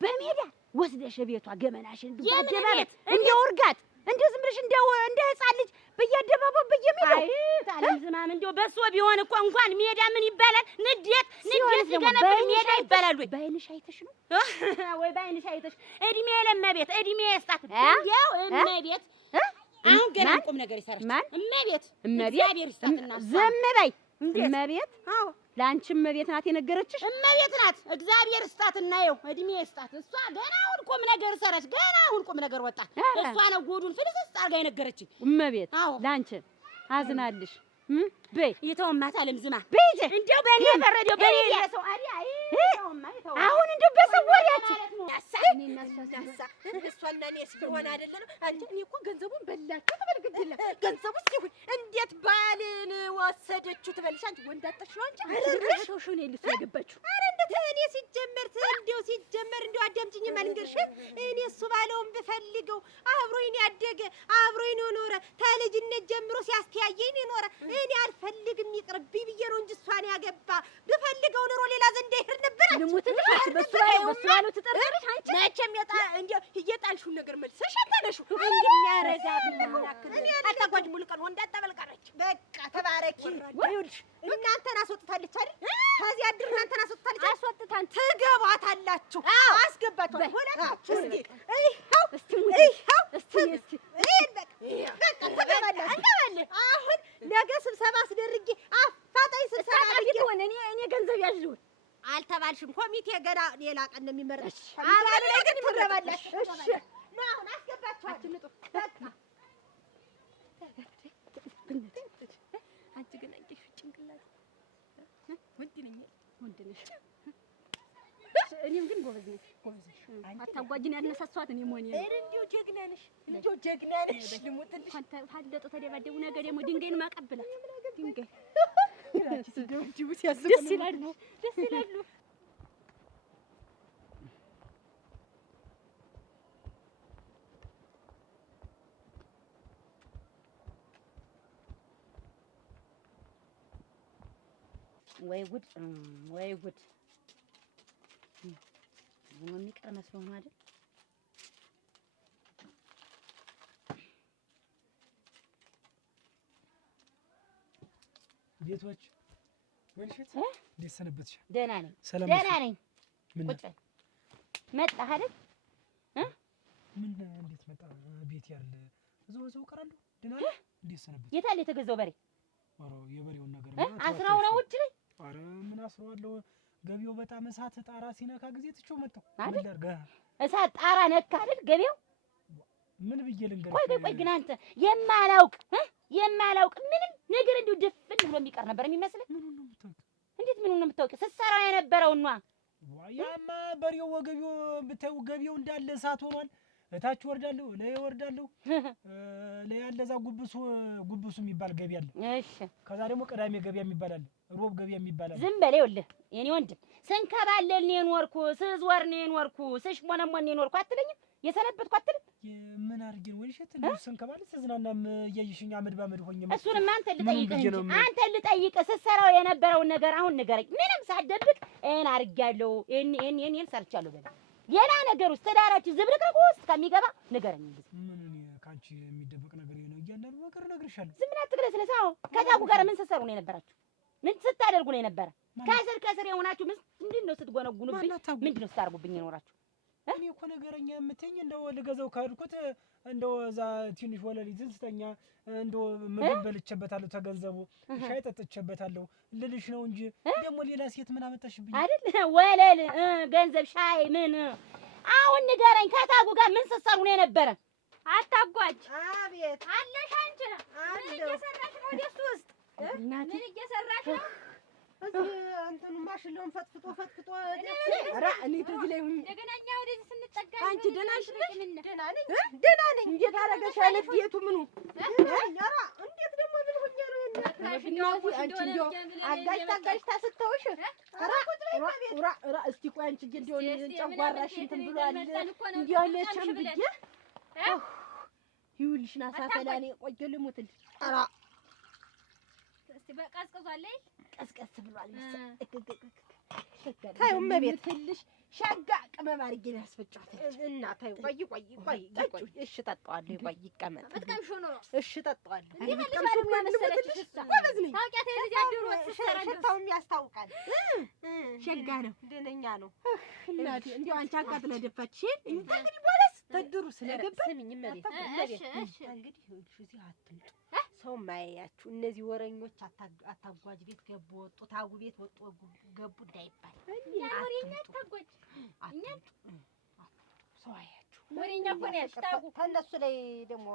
በሜዳ ወስደሽ ቤቷ ገመናሽን የምን እንደው እርጋት እንደው ዝም ብለሽ እንደው እንደ ሕፃን ልጅ በየአደባባዩ በየሜዳው ታለም ዝማም እንደው በሶ ቢሆን እኮ እንኳን ሜዳ ምን ይባላል? ንዴት ሲገነብ ሜዳ ይባላል ወይ? በዓይንሽ አይተሽ ነው ወይ? በዓይንሽ አይተሽ እድሜ ለመቤት እድሜ ያስጣት እንደው እመቤት አሁን ገና ቁም ነገር ይሰራሽ ማን እመቤት እግዚአብሔር ይስጣትና ዝም በይ እመቤት። አዎ ለአንቺም እመቤት ናት የነገረችሽ? እመቤት ናት። እግዚአብሔር ስጣት እና ይኸው እድሜ ስጣት። እሷ ገና አሁን ቁም ነገር ሰራች። ገና አሁን ቁም ነገር ወጣ። እሷ ነው ጉዱን ፍልስስ አድርጋ የነገረችኝ እመቤት። ለአንቺ አዝናልሽ በይ የተወማት አለም ዝማ በይ እንደው በእኔ ፈረደው በእኔ ሰው አዲ አይ አሁን እንደው በሰው ወሬያችን እሷና እኔ ሲሆን አይደለም አንቺ እኔ እኮ ገንዘቡን በላችሁ ተበልግድላ ገንዘቡ ሲሆን እንዴት ባልን ወሰደችው ትበልሽ አንቺ ወንዳጠሽ ነው አንቺ አረረሽው ሹኔ ልትገባችሁ አረ እንዴት እኔ ሲጀመር እንደው አዳምጪኝ ማልንገርሽ እኔ እሱ ባለውን ብፈልገው አብሮኝ ያደገ አብሮኝ ነው ኖረ ተልጅነት ጀምሮ ሲያስተያየኝ ነው ኖረ እኔ አልፈልግም ይቅርብኝ ብዬ ነው እንጂ እሷን ያገባ ብፈልገው ኑሮ ሌላ ዘንድ ይሄድ ነበር ልሙትልሽ በሱ ላይ ተጠርጠርሽ አንቺ መቼም እንደው እየጣልሽው ነገር መልሰሽ አታነሽው እንደሚያረጋት እኔ አታጓጅ ሙልቀን ወንድ አጣበልቀረች በቃ ተባረኪ ይኸውልሽ እናንተን አስወጥታለች አይደል ከዚህ አድር እናንተን አስወጥታለች አስወጥታን ትገባታላችሁ አስገባችሁ ሁላችሁ በቃ ተገባላችሁ አሁን ነገ ስብሰባ አስደርጌ አፋጣኝ ስብሰባ አድርጌ እኔ ገንዘብ ያዥው አልተባልሽም። ኮሚቴ ገና ሌላ ቀን ነው የሚመረጥ። አባል ላይ ግን ትረባላሽ። እሺ ነው አሁን አስገባችኋል። አትምጡ በቃ አንቺ ግን አንቺ ጭንቅላት ወንድ ነሽ። እኔም ግን ጎበዝ ነኝ። አታጓጅን ያነሳሷት እኔ ሞኝ ነኝ። እንዴው ጀግና ነሽ ልሙትልሽ። አንተ ፋለጡ ተደባደቡ ነገ ደግሞ ድንጋይን ማቀብላት ድንጋይ ደስ ይላሉ። ወይ ጉድ ምን የሚቀር መስሎ ነው አይደል? ቤቶች ወልሽት እንዴት ሰነበትሽ? ደህና ነኝ። ቁጭ በል መጣህ አይደል? ምን እንዴት መጣ? ቤት ያለ እዛው ቀራለሁ። ደህና ነኝ። እንዴት ሰነበትሽ? የት አለ የተገዛው በሬ? ኧረ የበሬውን ነገር አስራው ነው ውጭ ላይ። ኧረ ምን አስረዋለሁ? ገቢው በጣም እሳት ጣራ ሲነካ ጊዜ ትቼው መጣሁ። እሳት ጣራ ነካ አይደል ገቢው? ምን ብዬ ልንገርሽ? ቆይ ግን አንተ የማላውቅ ምንም ነገር እንዲሁ ድፍን ብሎ የሚቀር ነበር የሚመስልህ? እንዴት ምኑን ነው የምታውቂው? ስትሰራው የነበረው ነው። ያማ በሬው ወገቢው ብታዩ ገቢው እንዳለ እሳት ሆኗል። እታች ወርዳለሁ ላይ ያለ እዛ ጉብሱ የሚባል ገቢ አለ። እሺ ከዛ ደግሞ ቅዳሜ ገበያ የሚባል አለ፣ ሮብ ገበያ የሚባል አለ። ዝም በል ይኸውልህ የኔ ወንድም ስንከባለል ነው የኖርኩ፣ ስዝወር ነው የኖርኩ፣ ስሽሞነሞን ነው የኖርኩ አትለኝም? የሰነበትኩ አትልም? ምን አድርጌ ነው ወልሽት እንደው ስንከባለል ስዝናናም እያይሽኝ አመድ ባመድ ሆኜ እሱንም አንተ ልጠይቅህ ስትሰራው የነበረውን ነገር አሁን ንገረኝ። ምንም ሳትደብቅ እኔን አድርጌያለሁ እኔን ሰርቻለሁ በል ሌላ ነገር ውስጥ ተዳራችሁ ዝብርቅርቅ ውስጥ ከሚገባ ንገረኝ። ምን ካንቺ የሚደበቅ ነገር ነው? እያንዳንዱ ነገር እነግርሻለሁ። ዝም ብለህ አትግለጽ። ለሳው ከታጉ ጋር ምን ስትሰሩ ነው የነበራችሁ? ምን ስታደርጉ ነው የነበረ? ከስር የሆናችሁ ምንድን ነው ስትጎነጉኑብኝ? ምንድን ነው ስታርጉብኝ የኖራችሁ? እኔ እኮ ነገረኛ የምትይኝ እንደው ልገዛው ካድኩት እንደው እዛ ትንሽ ወለሊት ስተኛ እንደው ምግብ በልቼበታለሁ፣ ተገንዘቡ ሻይ ጠጥቼበታለሁ ልልሽ ነው እንጂ ደግሞ ሌላ ሴት ምን አመጣሽብኝ? አይደል ወለል ገንዘብ ሻይ ምን? አሁን ንገረኝ፣ ከታጉ ጋር ምን ስትሰሩ ነው የነበረ? አታጓጅ። አቤት አለሽ አንቺ ምን እየሰራሽ ነው? ወደሱ ውስጥ ምን እየሰራሽ ነው? እዚህ አንተን ማሽላውን ፈጥፍጦ ኧረ እኔ ትዝ ላይ እንደገና እኛ ወደዚህ ስንጠጋ አንቺ ደህና ነኝ። እንዴት አደረገሻል? ቤቱ ምኑ ኧረ እንዴት ደግሞ ምን ሆኜ ነው አንቺ እንደው አጋጭታ ስተውሽ ኧረ እስቲ ቆይ አንቺ እንደው ጨጓራሽ እንትን ብሏል እንደው ለቸም ብዬ ይኸውልሽ ናሳፈላ እኔ ቆየ ልሙትልሽ ኧረ እስቲ በቀዝቅዟል ቀዝቀዝ ብሏል መሰለኝ። ታዩ እመቤትልሽ ሸጋ ቅመም አድርጌ ነው ያስፈጫት እና ታዩ ቆይ እሺ ጠጣዋለሁ። ቆይ ይቀመጥ በጣም ሾኖ እሺ ጠጣዋለሁ። ሸታውም ያስታውቃል። ሸጋ ነው ደነኛ ነው እናቴ። እንደው አንቺ አቃጥለ ደፋችሽ እንግዲህ ቦለስ ተድሩ ስለገባ ስሚኝ እመቤት እንግዲህ እዚህ አትምጡ ሰው ማያያችሁ እነዚህ ወረኞች አታጓጅ ቤት ገቡ ወጡ ታጉ ቤት ወጡ ገቡ እንዳይባል ወሬኛ አታጓጅ እኛ ሰው አያችሁ ወሬኛ እኮ ነው ያሽታጉ ከእነሱ ላይ ደግሞ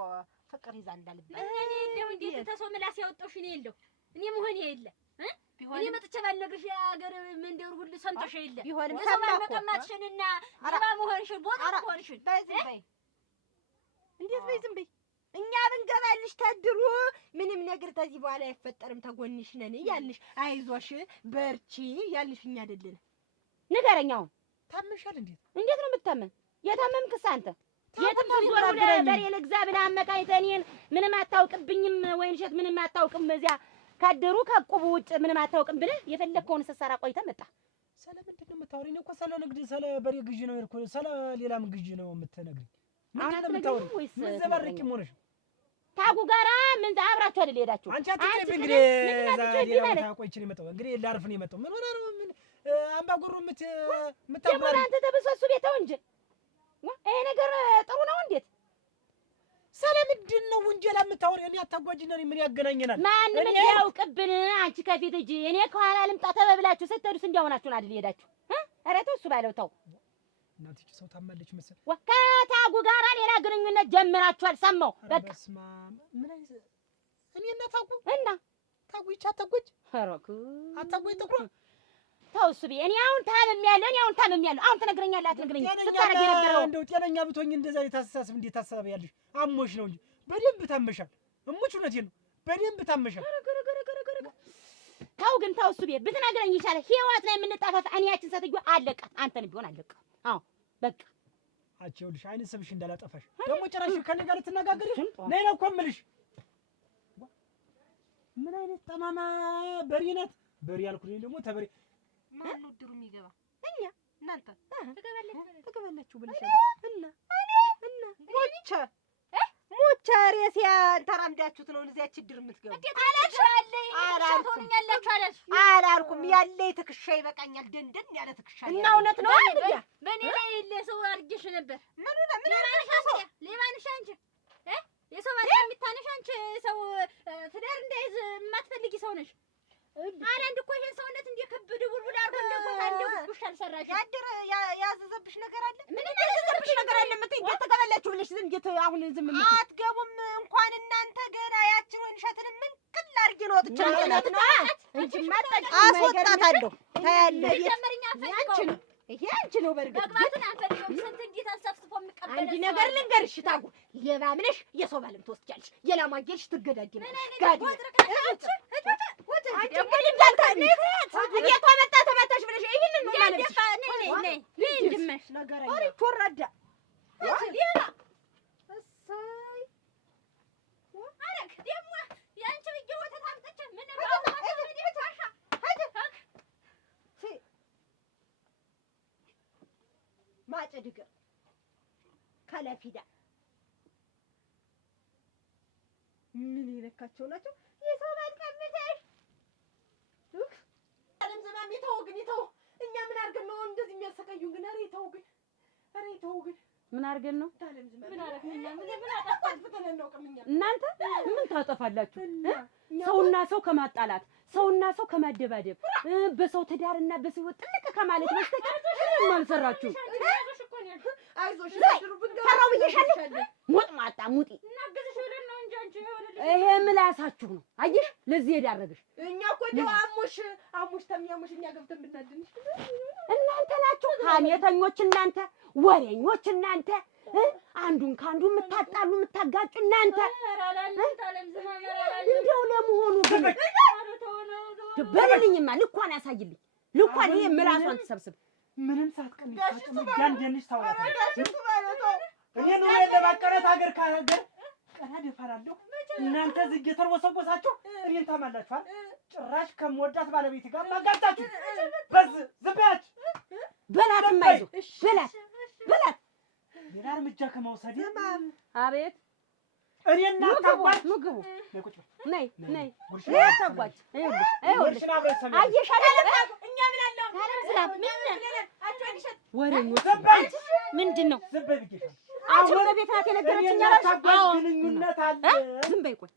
ፍቅር ይዛ እንዳልባል እኔ እንደው እንዴት ተሰው ምላስ ያወጣሽ እኔ የለው እኔ መሆን የለ እኔ መጥቼ ባልነግርሽ የሀገር መንደር ሁሉ ሰምተሽ የለ ቢሆንም ሰማህ መቀማትሽንና ጀባ መሆንሽን ቦታ መሆንሽን በይ እንዴት በይ ዝም በይ እኛ ብንገባልሽ ታድሩ ምንም ነገር ከዚህ በኋላ አይፈጠርም ተጎንሽ ነን ያልሽ አይዞሽ በርቺ ያልሽ እኛ አይደለን ንገረኝ አሁን ታመሻል እንዴት ነው የምታመም የታመምክስ አንተ የትም ዞር ብለህ በሬ ልግዛ ብለህ አመካኝተህ እኔን ምንም አታውቅብኝም ወይን እሸት ምንም አታውቅም እዚያ ካደሩ ከቁቡ ውጭ ምንም አታውቅም ብለህ የፈለግከውን ስትሰራ ቆይተህ መጣ ስለ ምንድን ነው የምታወሪኝ እኮ ስለ ንግድ ስለ በሬ ግዢ ነው እኮ ስለ ሌላም ግዢ ነው የምትነግሪኝ ምንድን ነው የምታወሪኝ ወይስ ምን ዘበርቂ ሆነሽ ታጉ ጋራ ምን አብራችሁ አይደል ሄዳችሁ አንቺ አትጨብ እንግዲህ ሌላ ታቆይች ነው የመጣው እንግዲህ ላርፍ ነው የመጣው ምን ሆነ ነው ምን አምባጉሩ የምታብራሪ አንተ ተበሰሱ ቤተው እንጂ ይሄ ነገር ጥሩ ነው እንዴት ስለምንድን ነው ወንጀላ የምታወሪ እኔ አታጓጅና ምን ያገናኘናል ማንም እንዲያውቅብን አንቺ ከፊት እጂ እኔ ከኋላ ልምጣ ተበብላችሁ ስትሄዱስ እንዲያውናችሁን አይደል ሄዳችሁ ኧረ ተው እሱ ባለው ተው እናትሽ ሰው ታማለች መሰል ከታጉ ጋራ ሌላ ግንኙነት ጀምራችኋል ሰማው በቃ በስማ ምን አይዘ እኔ እና ታጉ ታጉ ይቻ ታጉጅ ኸረኩ አታጉይ ተኩራ ተው እሱ እኔ አሁን ታመሚያለሁ አሁን ትነግረኛለህ አትነግረኝም ስታረግ የነበረው እንደው ጤነኛ ብትሆኝ እንደዛ የታሰሳስብ እንዴት ታሰባያለሽ አሞሽ ነው እንጂ በደንብ ታመሻል እሙች እውነቴን ነው በደንብ ታመሻል ተው ግን ተው እሱ ብትነግረኝ ይሻላል ህይወት ላይ የምንጣፈፍ እኔያችን ሰትዮ አለቃት አንተን ቢሆን አለቃ አዎ በቃ አንቺ ይኸውልሽ አይነ ሰብሽ እንዳላጠፋሽ ደግሞ ጭራሽ ከኔ ጋር ልትነጋገሪሽ ነይ ነው እኮ የምልሽ ምን አይነት ጠማማ በሬ ናት በሬ ያልኩኝ ደግሞ ተበሬ ማን ነው ድሩ የሚገባ እኛ እናንተ ትገባላችሁ ብለሽ እና ሞቻ ሬሲያ ተራምዳችሁት ነው እዚያች ድር የምትገቡ አላልኩም ያለ ትክሻ ይበቃኛል ደንደን ያለ ትክሻ እና እውነት ነው በእኔ ላይ ለሰው አርጀሽ ነበር ምን ሌባንሽ አንቺ የሰው ባል የሚታነሽ አንቺ ሰው ትዳር እንዳይዝ የማትፈልጊ ሰው ነሽ አንድ እኮ ይሄን ሰውነት እንደከበደ ቡልቡል አርጎ እንደቆታ እንደኩሽ አልሰራሽ ያድር ያዘዘብሽ ነገር አለ ምን ያዘዘብሽ ነገር አለ ምትይ ተቀበላችሁ ብለሽ ዝም ጌት አሁን ዝም ምት አትገቡም እንኳን እናንተ ገና ያችን ወይን ሸትን ምን ቅል አርጌ ነው ወጥቻለሁ ነው እንጂ ማጣጭ አስወጣታለሁ ታያለሽ ጀመርኛ አንቺ ነው ይሄ አንቺ ነው በርግጥ መግባቱን አንፈልግም ስንት እንዴት አንሰፍስፎ የሚቀበል አንቺ ነገር ልንገርሽ ታጉ ሌባ ብለሽ የሰው ባልም ትወስጃለሽ የላማጌልሽ ትገዳጅነሽ ጋዲ አንቺ ግን እንዳልታኒ እየቷ መጣ ተመታሽ ብለሽ ይሄንን ነው ማለት ነይ እንድመሽ ነገረኛ አሪ ተወራዳ ሌባ እሰይ አረክ ደግሞ ያንቺ ወተ ታምጥቼ ምን ማጨድገ ከለፊዳ ምን ይለካቸው ናቸው የሰው ባልቀምተሽ አለም ዘማም ይተው ግን ይተው እኛ ምን አድርገን ነው እንደዚህ የሚያሰቃዩን ግን ኧረ ይተው ግን ምን አድርገን ነው ታለም ዘማም ምን አደረግን ምን አጣፋን ነው ቀምኛ እናንተ ምን ታጠፋላችሁ ሰውና ሰው ከማጣላት ሰውና ሰው ከማደባደብ በሰው ትዳርና በሰው ጥልቅ ከማለት በስተቀር ምንም አልሰራችሁ አይዞሽ ተራው ይሻለ ሞት ማጣ ሙጢ እናገዝሽ ብለን ነው እንጂ አንቺ ይሄ ምላሳችሁ ነው አየሽ ለዚህ የዳረገሽ እኛ እኮ ነው አሙሽ ተሚያሙሽ እኛ ገብተን ብናድንሽ እናንተ ናችሁ ሐሜተኞች እናንተ ወሬኞች እናንተ አንዱን ካንዱ የምታጣሉ የምታጋጩ እናንተ እንደው ለመሆኑ ግን በልልኝማ ልኳን ያሳይልኝ ልኳን ይሄ ምላሷን ተሰብስብ ምንም ሳትቀንሽ ዳንደንሽ ታወራለሽ እኔ ነው ለባቀረት ሀገር ካገር ቀና ደፋላለሁ እናንተ ዝገተር ወሰወሳችሁ እኔን ታማላችኋል ጭራሽ ከመወዳት ባለቤት ጋር ማጋጫችሁ በዝ ዝባች በላት ማይዞ በላት ሌላ እርምጃ ከመውሰድ አቤት እኔና ታጓች ምግቡ ነይ ታጓች ይኸውልሽ አየሽ አይደል እኛ ምን አለው ወሬኞች ምንድነው ዝም በይ ብዬሽ አሁን በቤት ናት የነገረችኝ አላልሽ ግንኙነት አለ ዝም በይ ቆይ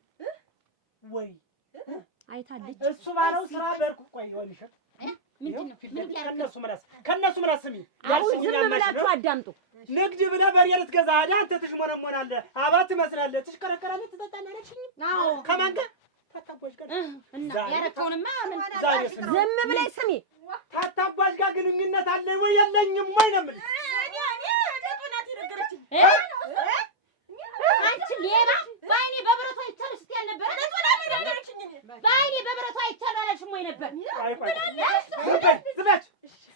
ወይ አይታለች። እሱ ባለው ስራ በርኩ። ቆይ ይኸውልሽ ከእነሱ ምላስ ስሚ። አሁን ዝም ብላችሁ አዳምጡ። ንግድ ብለህ በሬ ልትገዛ አይደል? አንተ ትሽሞነሞናለህ፣ አባት ትመስላለህ፣ ትሽከረከራለህ፣ ትጠጣለህ። ከማን ጋር ታታጓዥ ጋር እና ያረከውንማ ዝም ብለሽ ስሚ። ታታጓዥ ጋር ግንኙነት አለ ወይ የለኝም ወይ ነው የምልሽ። አንቺ ሌባ በዓይኔ በብረቷ ይቻል ስትያል ነበር። በዓይኔ በብረቷ ይቻል አላልሽም ወይ ነበር? ዝባች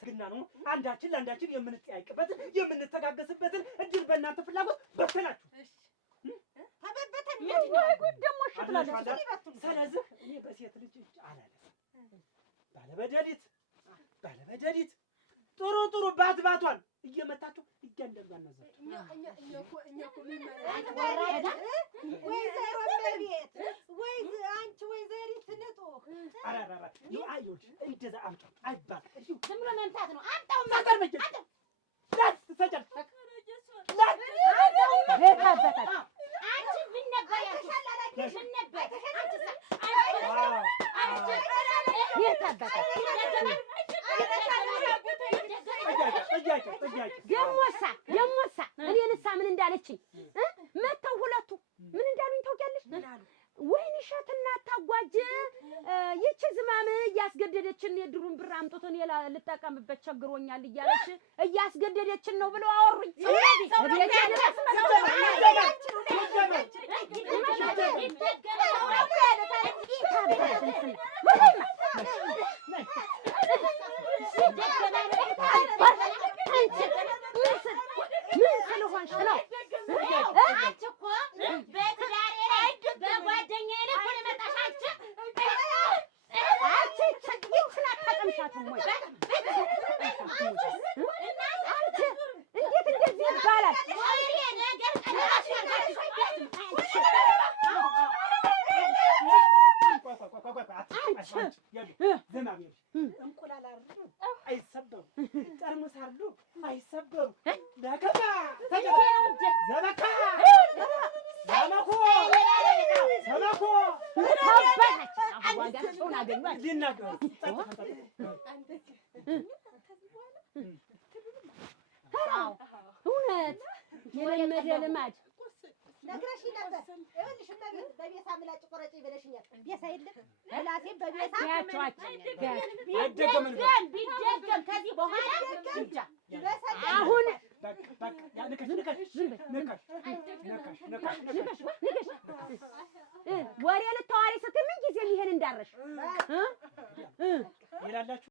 ግና ነው አንዳችን ለአንዳችን የምንጠያይቅበትን የምንተጋገስበትን እድል በእናንተ ፍላጎት በተናችሁ። ተበበተን ደግሞ ሽጥላለች። ስለዚህ እኔ በሴት ልጅ አላለፈ ባለበደሊት ጥሩ ባትባቷን እየመታችሁ እያንዳንዷን ነበር። ወይዘሮ መቤት ወይ አንቺ ወይዘሪት ንጡ እንደዛ አምጣ አይባል። ዝም ብሎ መምታት ነው። አምጣው ደሞሳ እኔንሳ ምን እንዳለችኝ መተው ሁለቱ ምን እንዳሉኝ ታውቂያለሽ? ወይን እሸትና አታጓጅ ይቺ ዝማም እያስገደደችን የድሩን ብር አምጥቶ እኔ ልጠቀምበት ቸግሮኛል እያለች እያስገደደችን ነው ብለው አወሩኝ። ምን ስለሆንሽ ነው? አንቺ እኮ በትዳሬ ላይ በጓደኛዬ ላይ እኮ ነው የመጣሽ። አንቺ ይችን አታቀምሻትም ወይ? አንቺ እንዴት እንደዚህ ይባላል? እንቁላል አርዱ አይሰበሩ፣ ጠርሙስ አርዱ አይሰበሩ። ለከታ ዘበካ ዘመኮ ሊናገሩ እውነት የለመደ ልማድ ነግረሽኝ ነበር። ይኸውልሽ እመቤት በቤሳ ምላጭ ቆረጪ ብለሽኛል። ቤሳ የለም ምላሴም በቤሳ ቢደገም ከዚህ በኋላ አሁን ወሬ ልታዋሪ ስትይ ምን ጊዜም ይሄን እንዳረሽ ይላላችሁ።